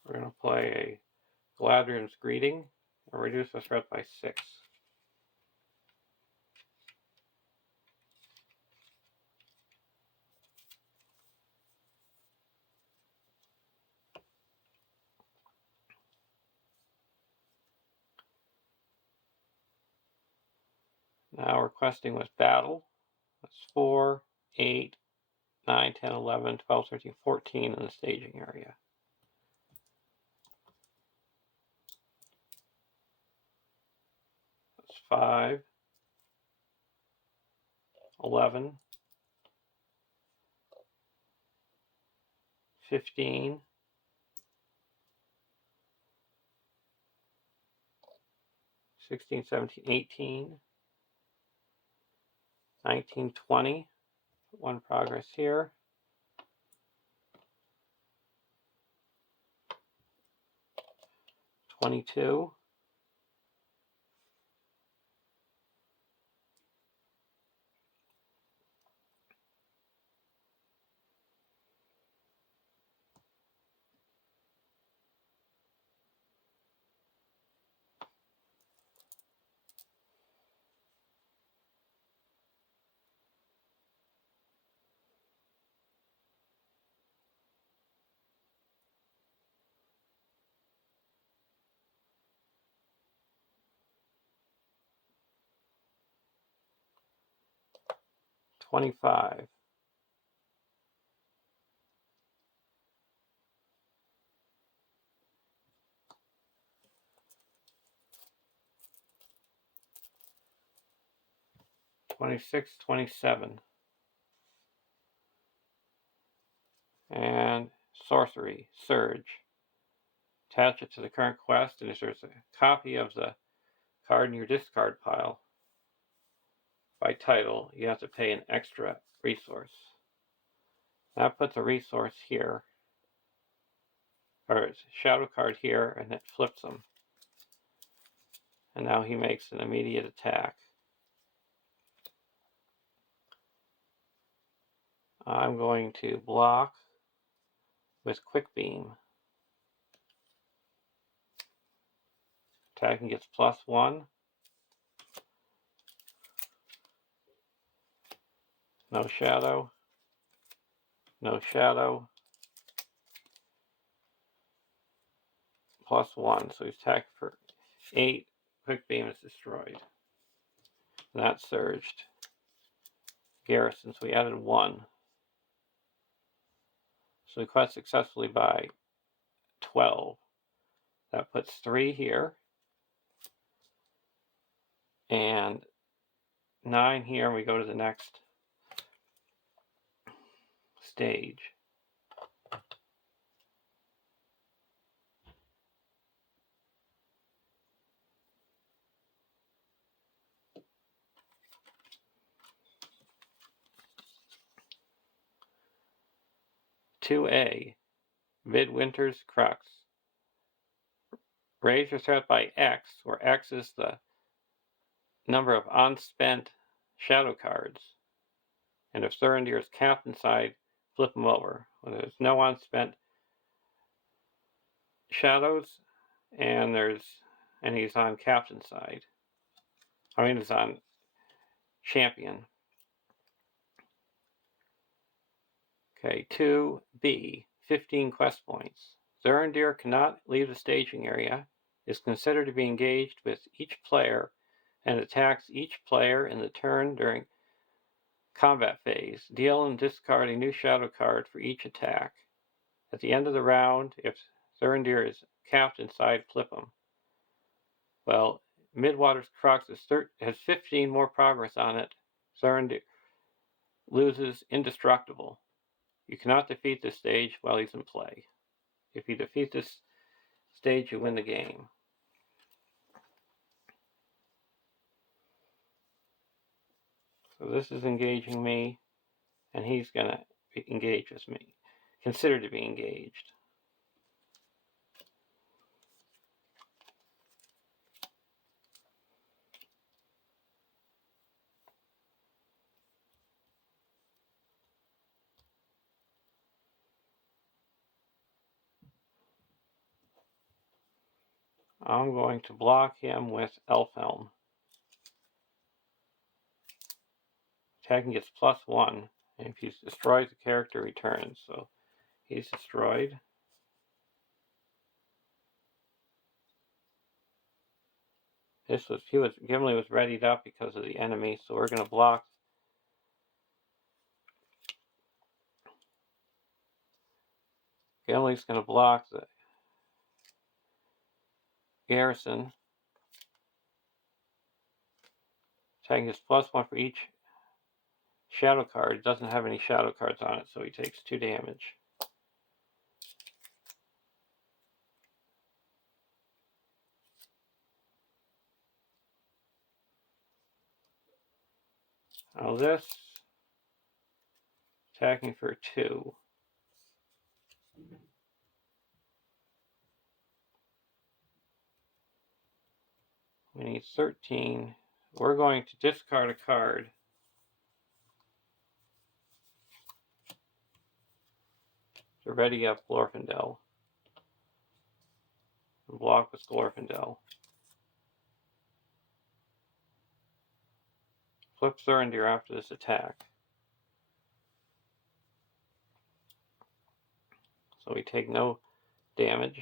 We're going to play a Galadriel's Greeting and reduce the threat by 6. Now we're questing with Battle. That's 4, 8, 9, 10, 11, 12, 13, 14 in the staging area. That's 5, 11, 15, 16, 17, 18, 19, 20. 1 progress here. 22. 25. 26, 27. And sorcery, surge. Attach it to the current quest, and if there's a copy of the card in your discard pile by title, you have to pay an extra resource. That puts a resource here, or a shadow card here, and it flips them. And now he makes an immediate attack. I'm going to block with Quick Beam. Attacking gets +1. No shadow. No shadow. +1. So he's attacked for 8. Quick Beam is destroyed. And that surged. Garrison, so we added 1. So we quest successfully by 12. That puts 3 here. And 9 here, and we go to the next stage. (2A) Midwinter's Crux. Raise your threat by X, where X is the number of unspent shadow cards. And if Thurandir is capped inside, flip them over. When there's no unspent shadows, and he's on captain side. He's on champion. Okay, 2B, 15 quest points. Thurandir cannot leave the staging area, is considered to be engaged with each player, and attacks each player in the turn during combat phase. Deal and discard a new shadow card for each attack. At the end of the round, if Thurandir is capped inside, flip him. Well, Midwinter's Crux has 15 more progress on it. Thurandir loses indestructible. You cannot defeat this stage while he's in play. If you defeat this stage, you win the game. So this is engaging me, and he's going to engage with me. Consider to be engaged. I'm going to block him with Elfhelm. Attacking gets +1, and if he destroys, the character returns. So he's destroyed. Gimli was readied up because of the enemy, so we're going to block. Gimli's going to block the garrison. Attacking gets +1 for each shadow card. It doesn't have any shadow cards on it, so he takes 2 damage. Now this, attacking for 2. We need 13. We're going to discard a card. To ready up Glorfindel. And block with Glorfindel. Flip Thurandir after this attack. So we take no damage.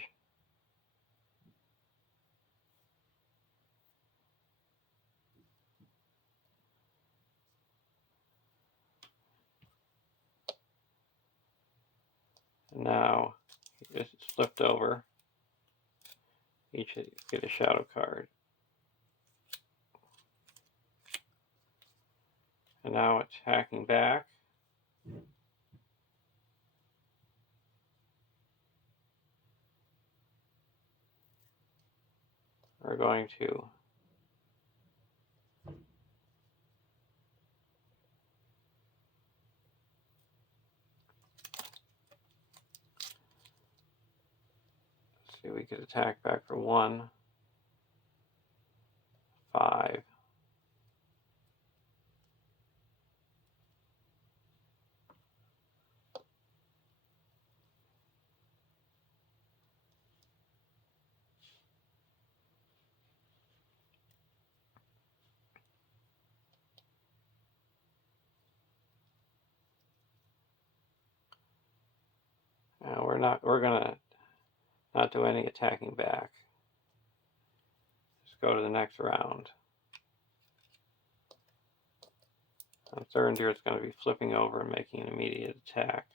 And now this is flipped over. Each get a shadow card. And now attacking back. We're going to see, we could attack back for 1, 5. Now we're gonna not do any attacking back. Just go to the next round. On Thurinder, it's going to be flipping over and making an immediate attack.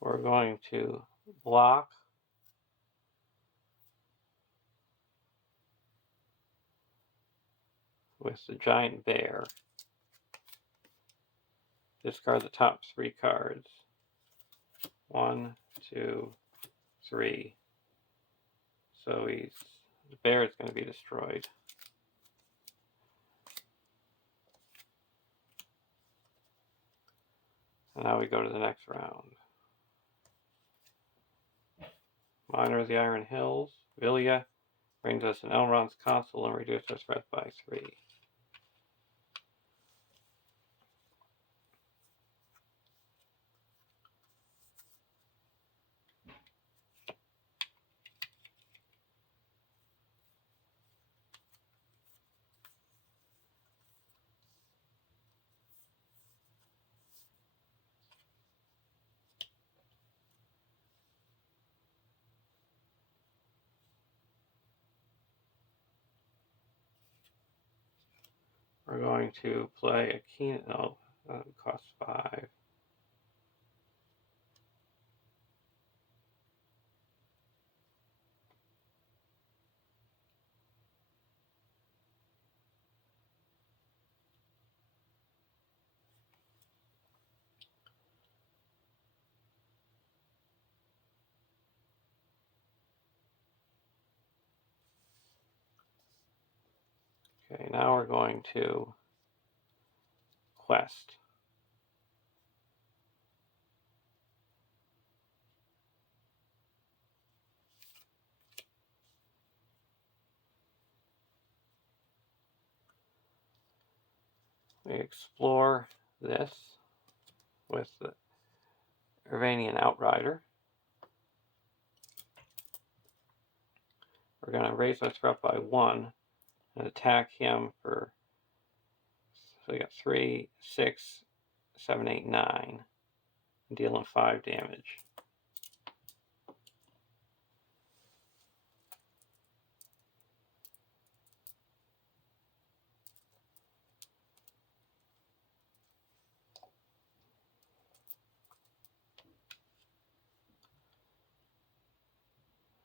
We're going to block with the giant bear. Discard the top 3 cards. 1, 2, 3. So the bear is going to be destroyed. And now we go to the next round. Miner of the Iron Hills. Vilya brings us an Elrond's Consul and reduces our threat by 3. We're going to play a keen. Oh, that costs 5. Okay, now we're going to quest. We explore this with the Irvanian Outrider. We're going to raise our threat by 1 and attack him for, so we got 3, 6, 7, 8, 9, and deal him 5 damage.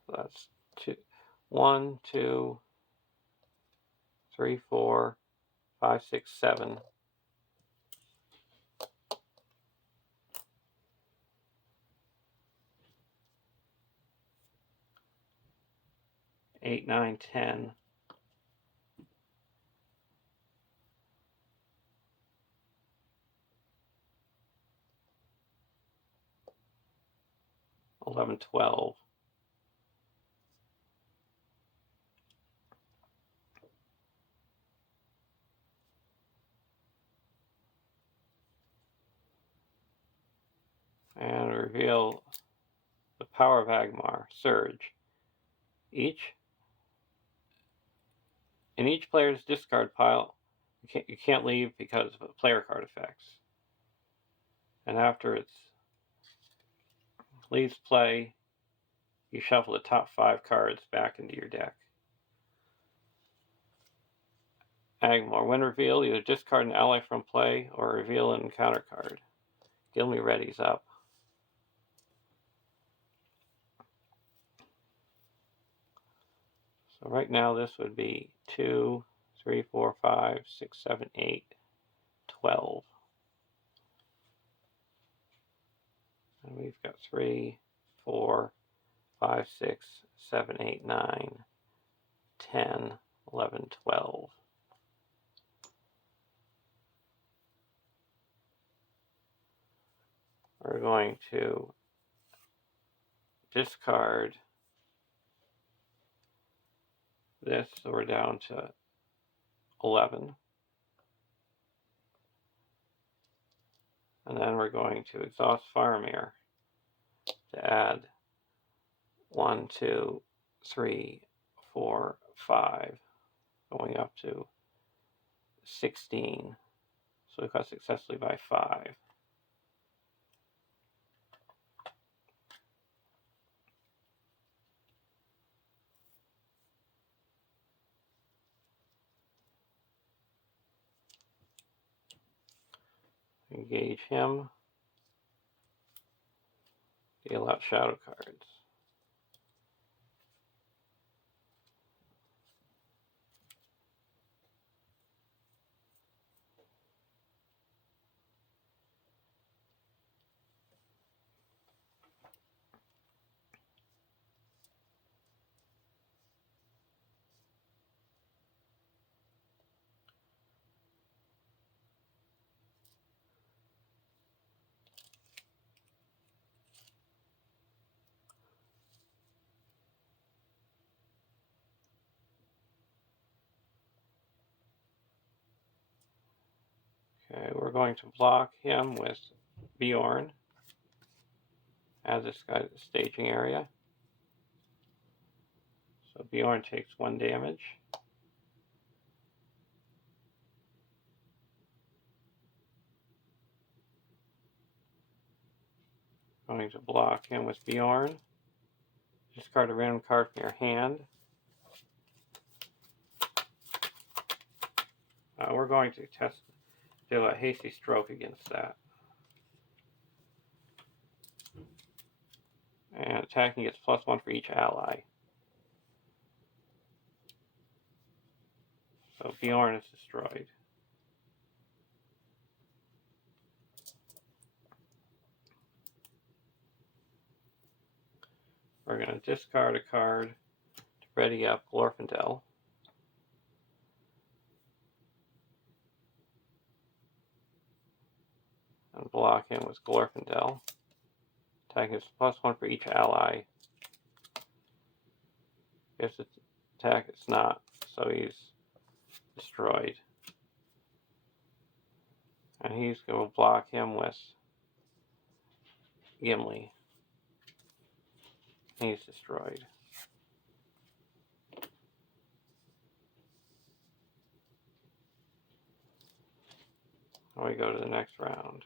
So that's 1, 2, 3, 4, 5, 6, 7. 8, 9, 10. 11, 12. And reveal the power of Agmar, Surge. In each player's discard pile, you can't leave because of player card effects. And after it leaves play, you shuffle the top 5 cards back into your deck. Agmore. When revealed, either discard an ally from play or reveal an encounter card. Gilmy Ready's up. So right now this would be 2, 3, 4, 5, 6, 7, 8, 12. And we've got 3, 4, 5, 6, 7, 8, 9, 10, 11, 12. We're going to discard this, so we're down to 11. And then we're going to exhaust Faramir to add 1, 2, 3, 4, 5, going up to 16. So we cut successfully by 5. Engage him. Deal out shadow cards. Okay, we're going to block him with Beorn. Add this guy to the staging area. So Beorn takes 1 damage. Going to block him with Beorn. Discard a random card from your hand. We're going to do a hasty stroke against that. And attacking gets +1 for each ally. So Beorn is destroyed. We're going to discard a card to ready up Glorfindel. And block him with Glorfindel. Attacking is +1 for each ally. If it's attack, it's not, so he's destroyed. And he's going to block him with Gimli. He's destroyed. And we go to the next round.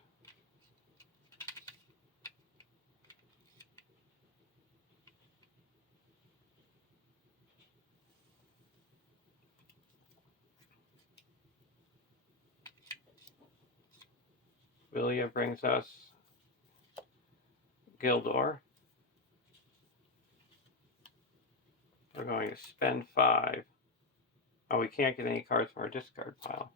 Villia brings us Gildor. We're going to spend 5. Oh, we can't get any cards from our discard pile.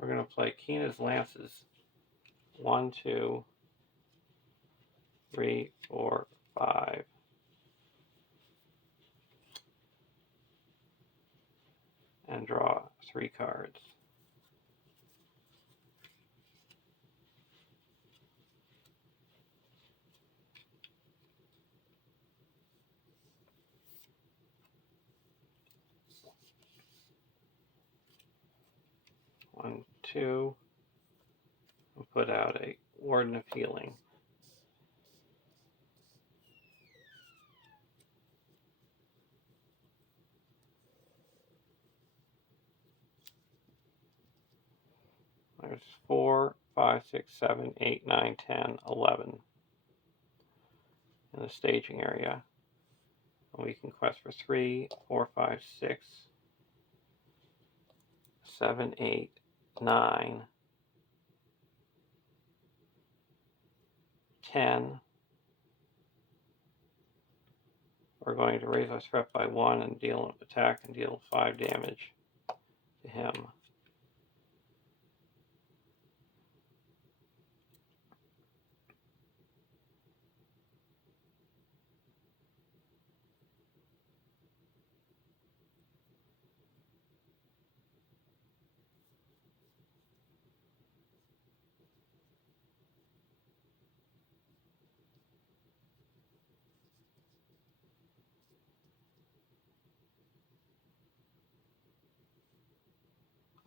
We're going to play Kina's Lances. 1, 2, 3, 4, 5. And draw 3 cards. One, 2. We'll put out a Warden of Healing. There's 4, 5, 6, 7, 8, 9, 10, 11 in the staging area. And we can quest for 3, 4, 5, 6, 7, 8, 9, 10. We're going to raise our threat by 1 and attack and deal 5 damage to him.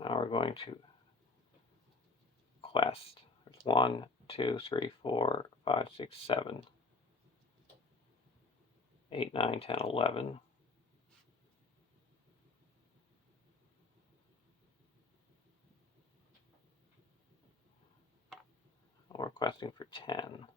Now we're going to quest. There's 1, 2, 3, 4, 5, 6, 7, 8, 9, 10, 11. We're questing for 10.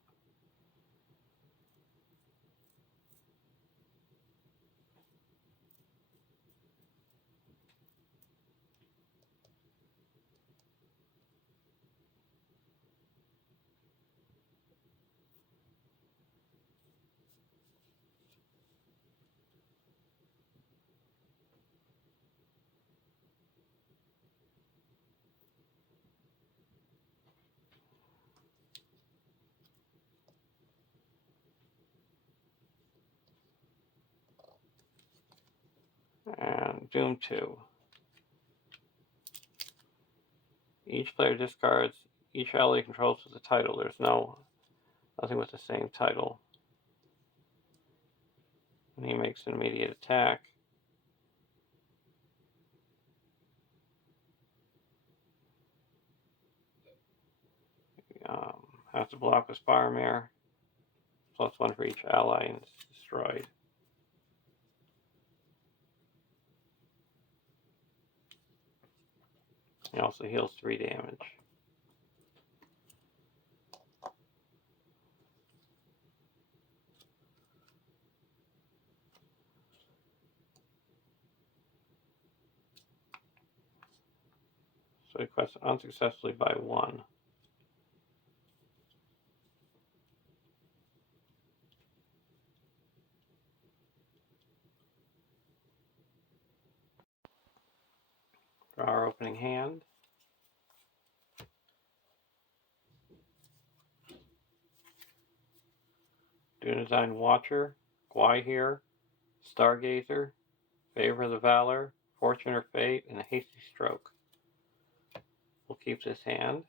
And Doom 2. Each player discards each ally controls with a title. There's nothing with the same title. And he makes an immediate attack. Has to block with Sparmare. +1 for each ally, and it's destroyed. He also heals 3 damage. So he quests unsuccessfully by 1. Draw our opening hand. Dunedain Watcher, Gwahir, Stargazer, Favor of the Valor, Fortune or Fate, and a Hasty Stroke. We'll keep this hand.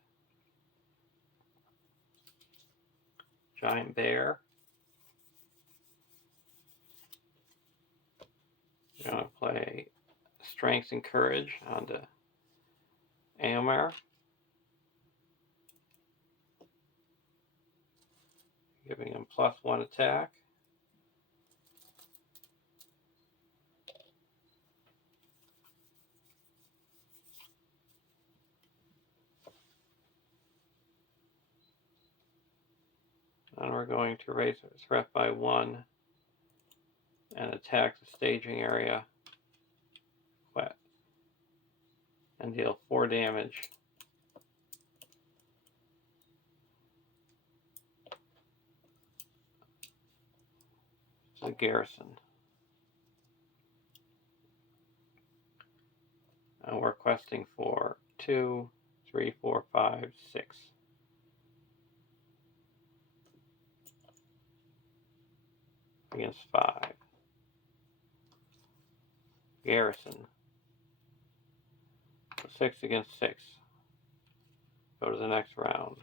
Giant Bear. We're going to play Strength and Courage onto Aomar. Giving him +1 attack. And we're going to raise our threat by 1 and attack the staging area and deal 4 damage. To the garrison. And we're questing for 2, 3, 4, 5, 6. Against 5. Garrison. So 6 against 6. Go to the next round.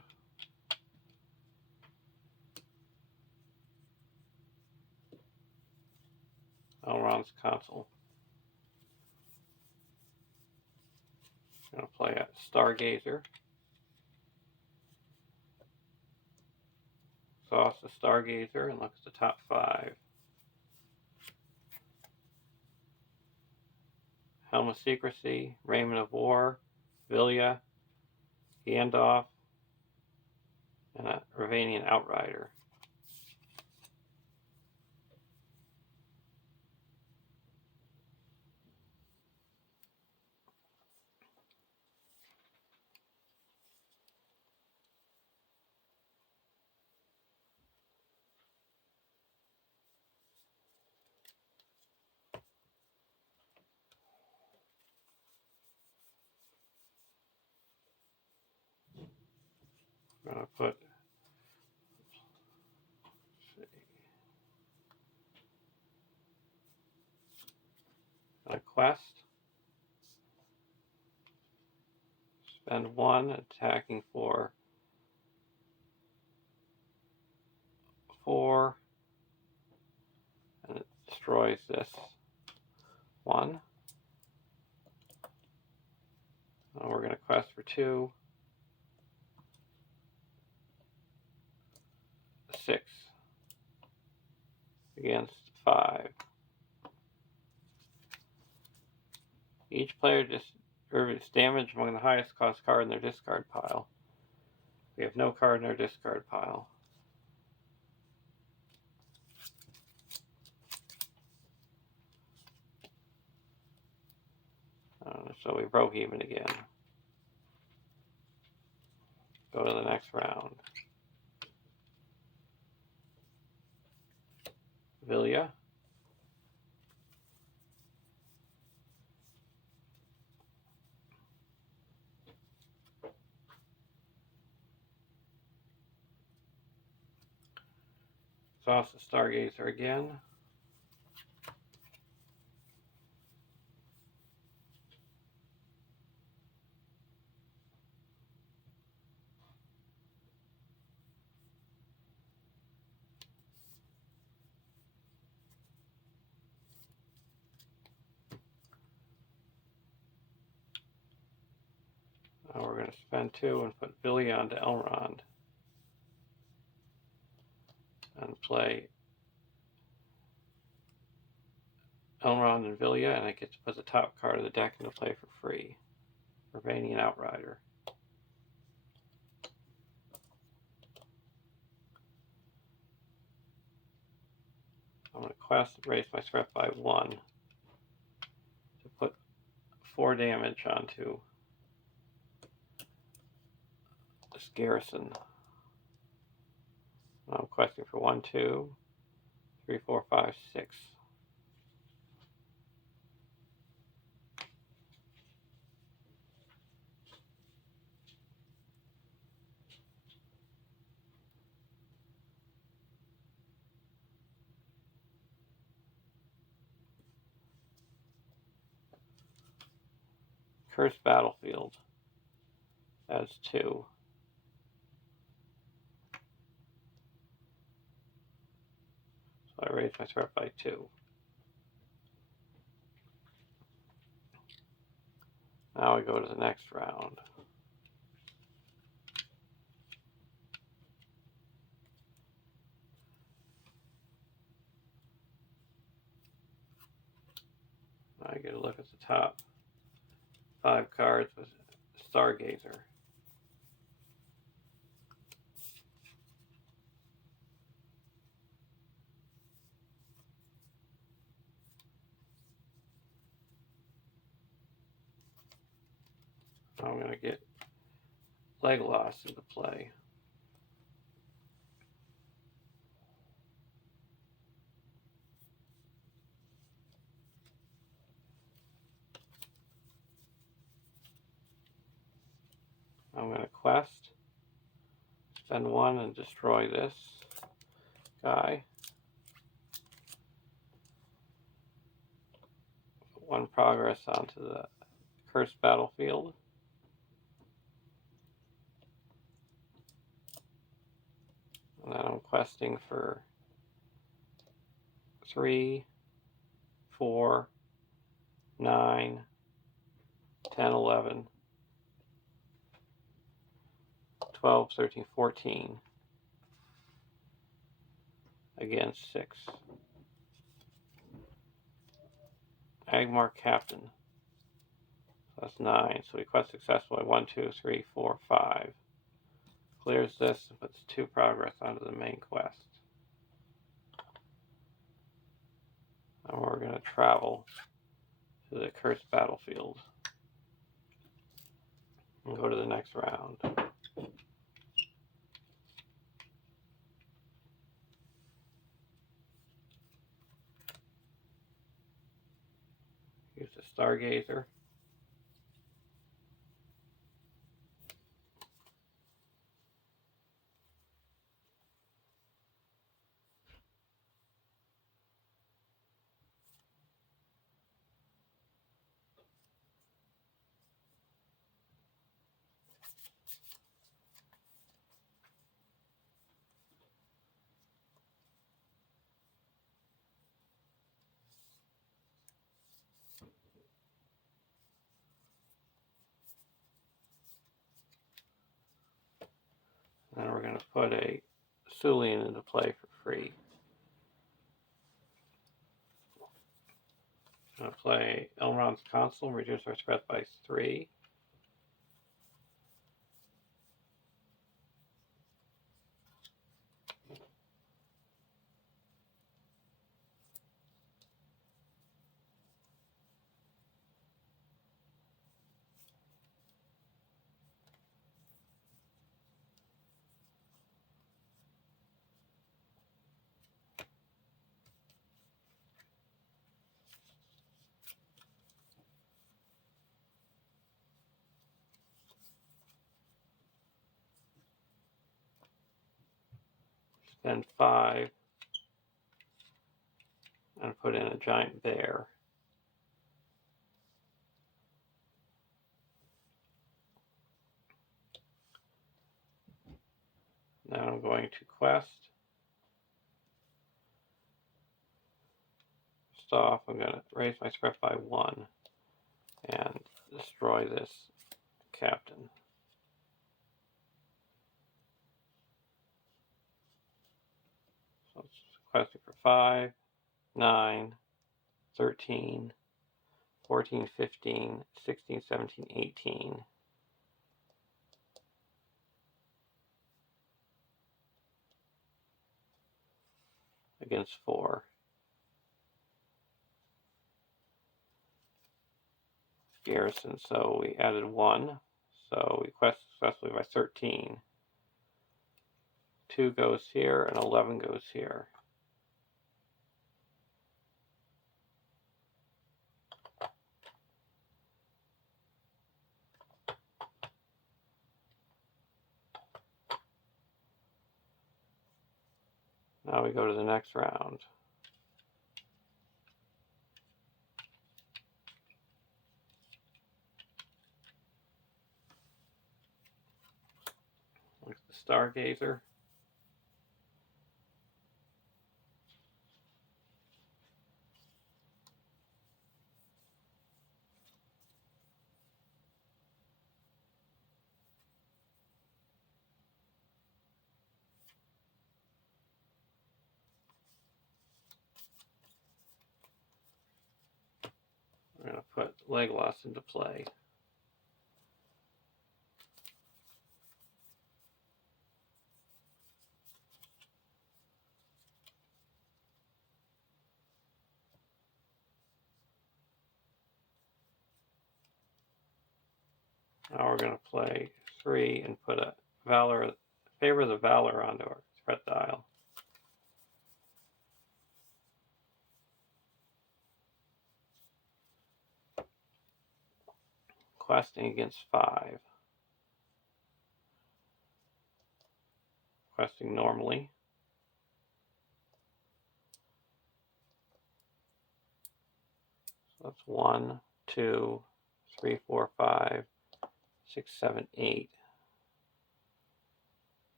Elrond's Consul. I'm going to play a Stargazer. Sauce the Stargazer and look at the top 5. Helm of Secrecy, Raiment of War, Vilya, Gandalf, and a Ravanian Outrider. I'm going to put, a quest. Spend 1 attacking for 4, and it destroys this 1. And we're going to quest for 2, 6 against 5. Each player distributes damage among the highest cost card in their discard pile. We have no card in our discard pile. So we broke even again. Go to the next round. Vilya. Exhaust the Stargazer again. Now we're going to spend 2 and put Vilya onto Elrond. And play Elrond and Vilya, and I get to put the top card of the deck into play for free. Ravanian Outrider. I'm going to quest and raise my threat by 1 to put 4 damage onto this garrison. I'm questing for 1, 2, 3, 4, 5, 6. Cursed Battlefield adds 2. So I raise my threat by 2. Now we go to the next round. I get a look at the top 5 cards with Stargazer. I'm going to get Legolas into play. I'm going to quest, spend 1 and destroy this guy. Put 1 progress onto the Cursed Battlefield. And then I'm questing for 3, 4, 9, 10, 11, 12, 13, 14 against 6. Agmar Captain. So That's 9. So we quest successfully. 1, 2, 3, 4, 5. Clears this and puts 2 progress onto the main quest. And we're going to travel to the cursed battlefield and go to the next round. Use the Stargazer. And we're going to put a Sulian into play for free. I'm going to play Elrond's Consul, reduce our threat by 3. Spend 5 and put in a giant bear. Now I'm going to quest. First off, I'm going to raise my threat by 1 and destroy this captain. So it's questing for 5, 9, 13, 14, 15, 16, 17, 18. Against 4. Garrison, so we added 1. So we quest successfully by 13. 2 goes here and 11 goes here. Now we go to the next round. Look at the Stargazer. We're going to put Legolas into play. Now we're going to play 3 and put a Valor, favor the Valor onto our threat dial. Questing against 5. Questing normally. So that's 1, 2, 3, 4, 5, 6, 7, 8.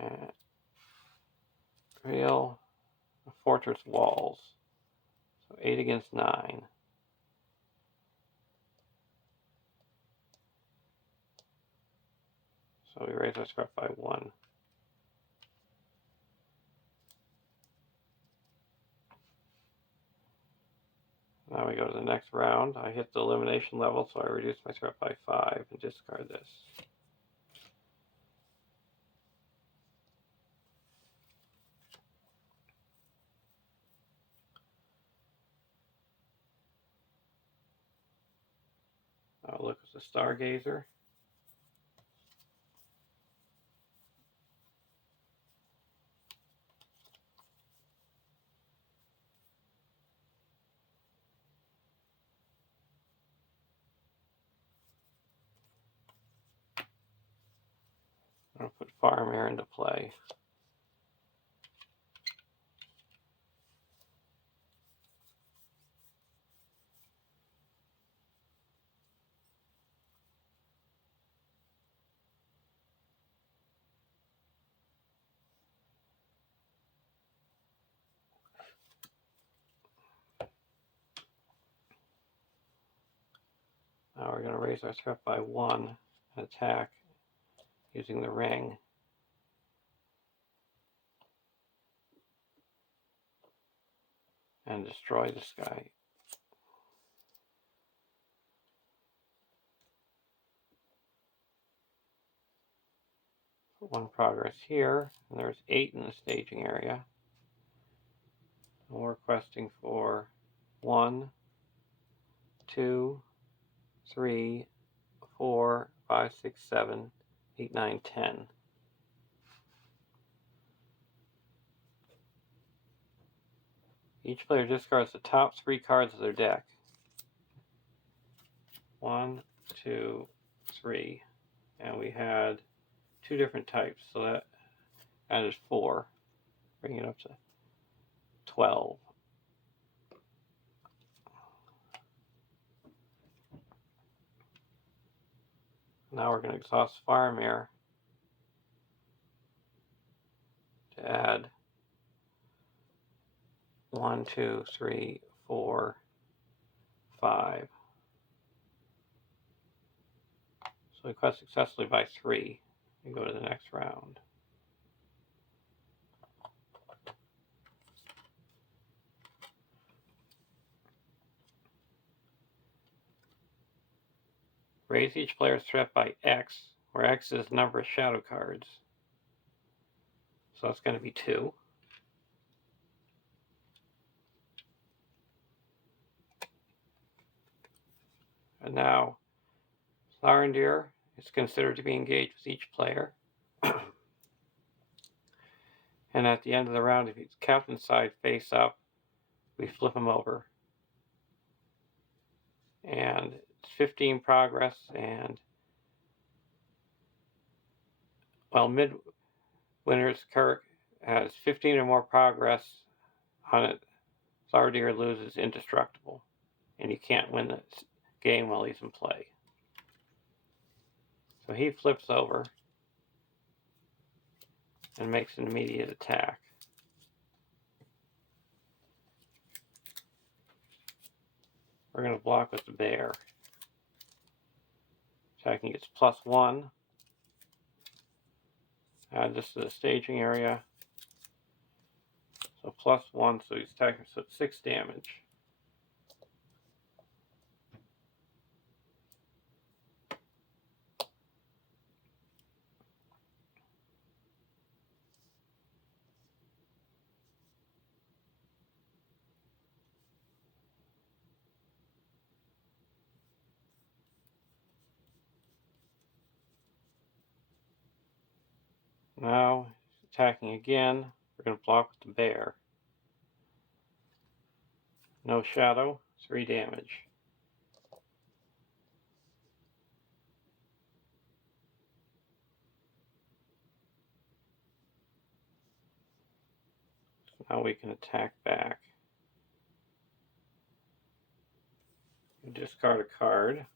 And real fortress walls. So 8 against 9. So we raise our threat by 1. Now we go to the next round. I hit the elimination level, so I reduce my threat by 5 and discard this. I'll look at the Stargazer. I'll put Farm Air into play. Now we're going to raise our threat by 1 and attack using the ring. And destroy this guy. Put 1 progress here, and there's 8 in the staging area. And we're questing for 1, 2, 3, 4, 5, 6, 7, 8, 9, 10. Each player discards the top 3 cards of their deck. 1, 2, 3. And we had 2 different types, so that is 4. Bring it up to 12. Now we're going to exhaust Farm Air to add 1, 2, 3, 4, 5. So we quest successfully by 3 and go to the next round. Raise each player's threat by X, where X is the number of shadow cards. So that's going to be 2. And now, Sarendir is considered to be engaged with each player. And at the end of the round, if he's captain's side face up, we flip him over. And it's 15 progress, and well, Midwinter's Kirk has 15 or more progress on it. Sarendir loses indestructible, and you can't win the game while he's in play. So he flips over and makes an immediate attack. We're going to block with the bear. Attacking gets +1. Add this to the staging area. So +1, so he's attacking, so it's 6 damage. Now he's attacking again. We're going to block with the bear. No shadow, 3 damage. So now we can attack back. You discard a card.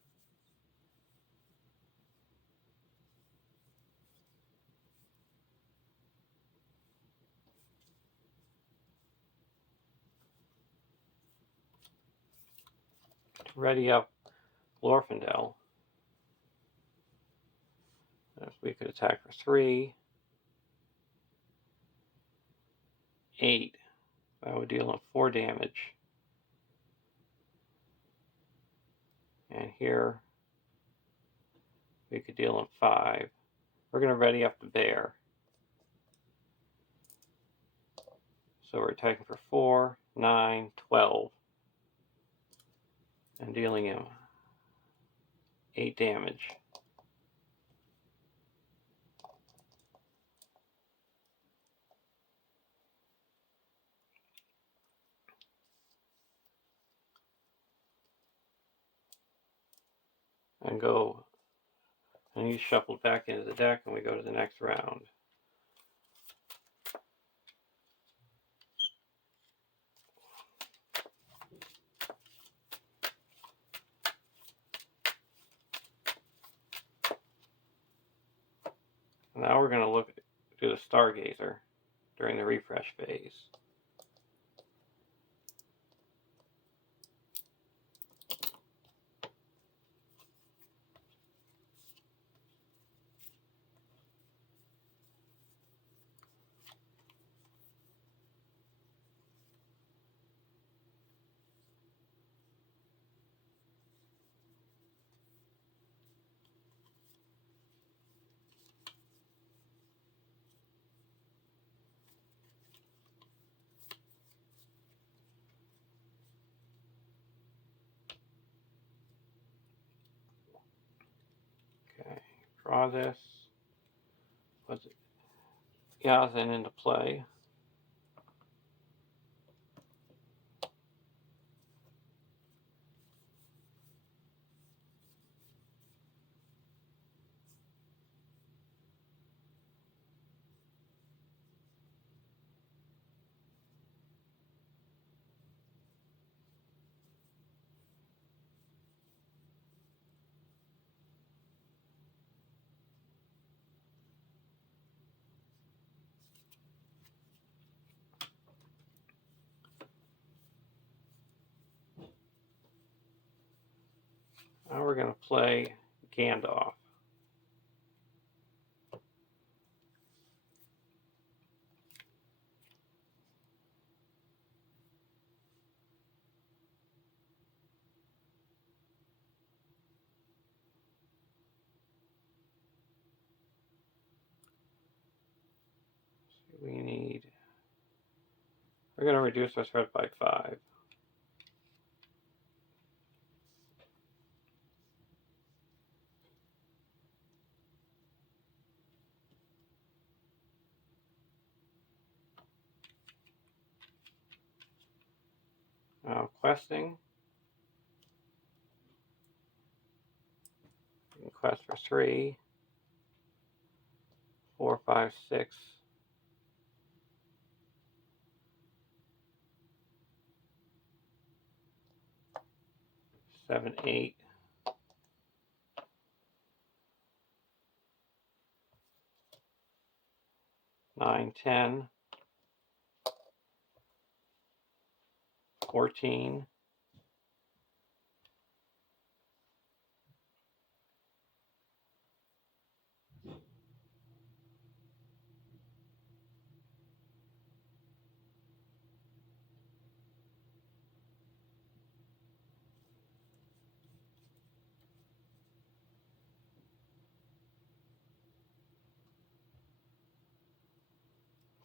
To ready up Glorfindel. If we could attack for 3, 8, that would deal him 4 damage. And here we could deal him 5. We're going to ready up the bear. So we're attacking for 4, 9, 12. And dealing him 8 damage. And go, and he's shuffled back into the deck, and we go to the next round. Now we're going to do the Stargazer during the refresh phase. Okay, draw this. Put Yazin into play. Now we're going to play Gandalf. We're going to reduce our threat by 5. Now questing. You can quest for 3, 4, 5, 6. 7, 8. 9, 10. 14.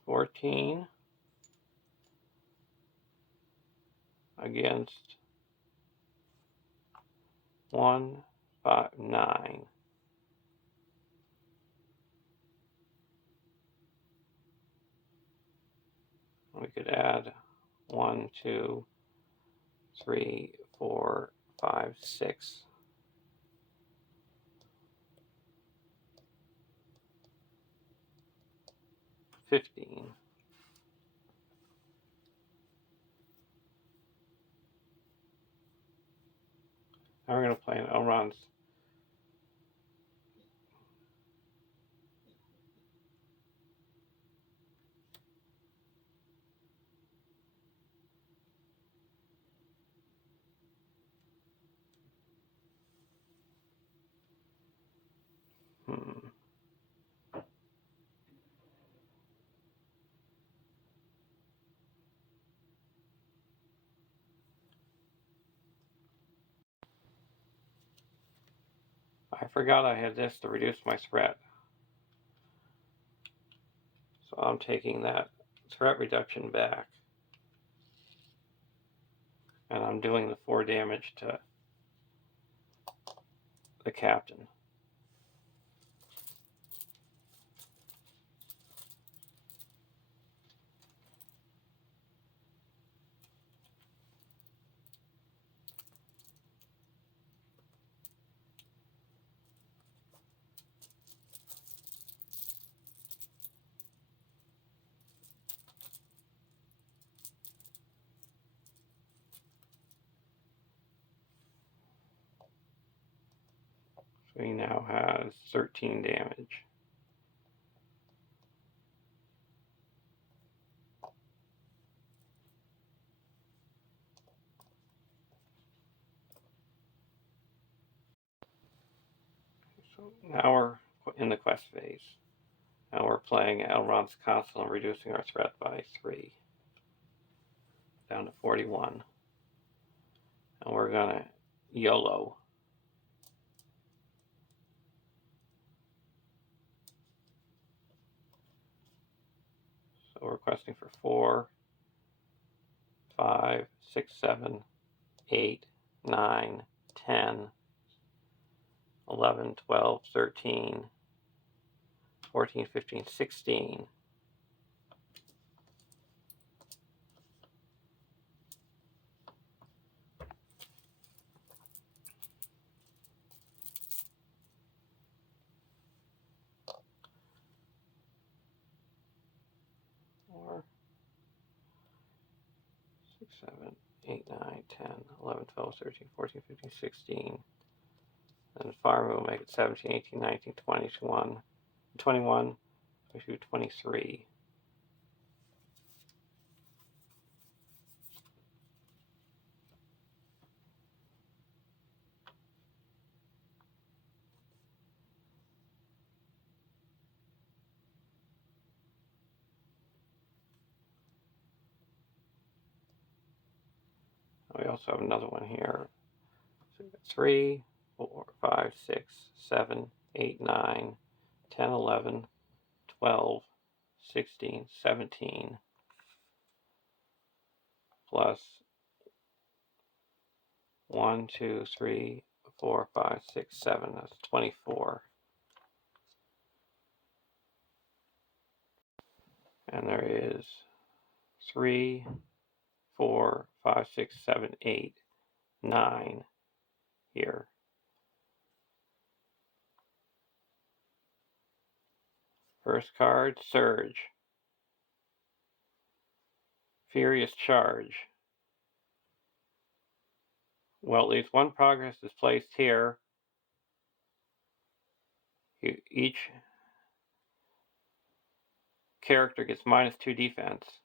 14 against 1, 5, 9. We could add 1, 2, 3, 4, 5, 6. 15. Now we're going to play an Elrond's. I forgot I had this to reduce my threat. So I'm taking that threat reduction back. And I'm doing the 4 damage to the captain. So he now has 13 damage. So now we're in the quest phase. Now we're playing Elrond's Castle and reducing our threat by 3. Down to 41. And we're gonna YOLO. So we're questing for 4, 5, 6, 7, 8, 9, 10, 11, 12, 13, 14, 15, 16. Or 6, 7, 8, 9, 10, 11, 12, 13, 14, 15, 16. And farm will make it 17, 18, 19, 20, 21, 21, 22, 23. We also have another one here. So 3, 4, 5, 6, 7, 8, 9, 10, 11, 12, 16, 17, plus 1, 2, 3, 4, 5, 6, 7. That's 24. And there is 3, 4, 5, 6, 7, 8, 9 here. First card, Surge. Furious Charge. Well, at least one progress is placed here. Each character gets -2 defense.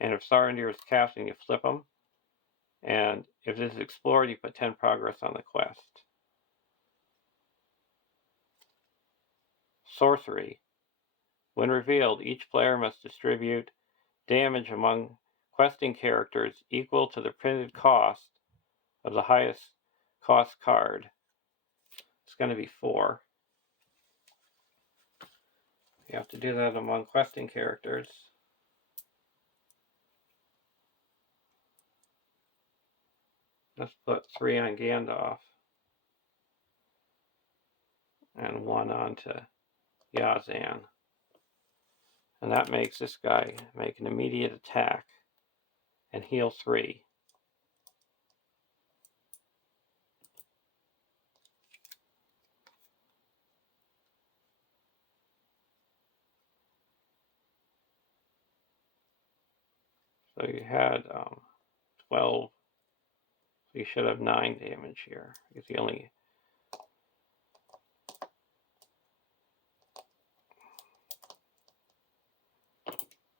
And if Sarandir is casting, you flip them. And if this is explored, you put 10 progress on the quest. Sorcery. When revealed, each player must distribute damage among questing characters equal to the printed cost of the highest cost card. It's going to be 4. You have to do that among questing characters. Let's put 3 on Gandalf and 1 onto Yazan. And that makes this guy make an immediate attack and heal 3. So you had 12. So you should have 9 damage here, because he only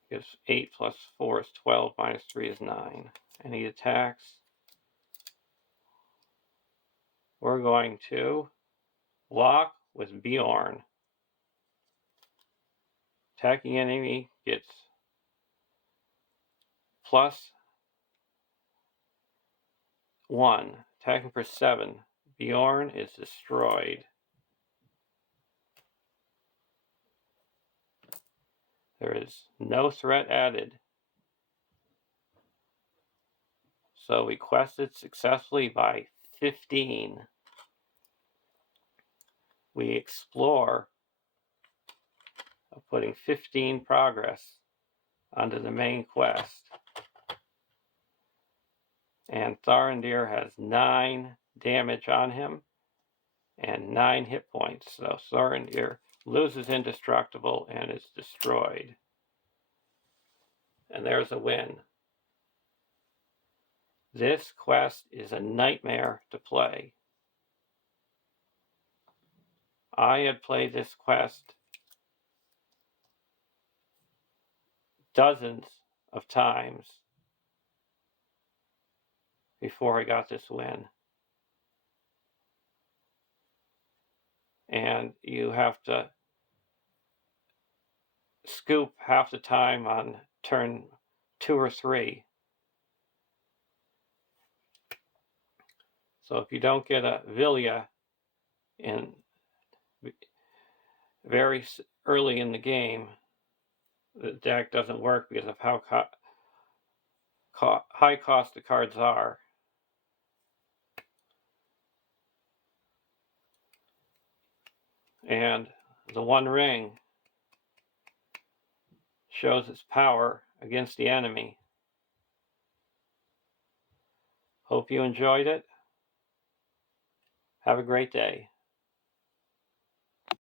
gives 8 plus 4 is 12, minus 3 is 9. And he attacks. We're going to lock with Beorn. Attacking enemy gets +1. Attacking for 7 Beorn is destroyed. There is no threat added. So we quested successfully by 15. We explore putting 15 progress onto the main quest. And Thorindir has 9 damage on him and 9 hit points. So Thorindir loses indestructible and is destroyed. And there's a win. This quest is a nightmare to play. I had played this quest dozens of times before I got this win. And you have to scoop half the time on turn 2 or 3. So if you don't get a Vilya in very early in the game, the deck doesn't work because of how high cost the cards are. And the One Ring shows its power against the enemy. Hope you enjoyed it. Have a great day.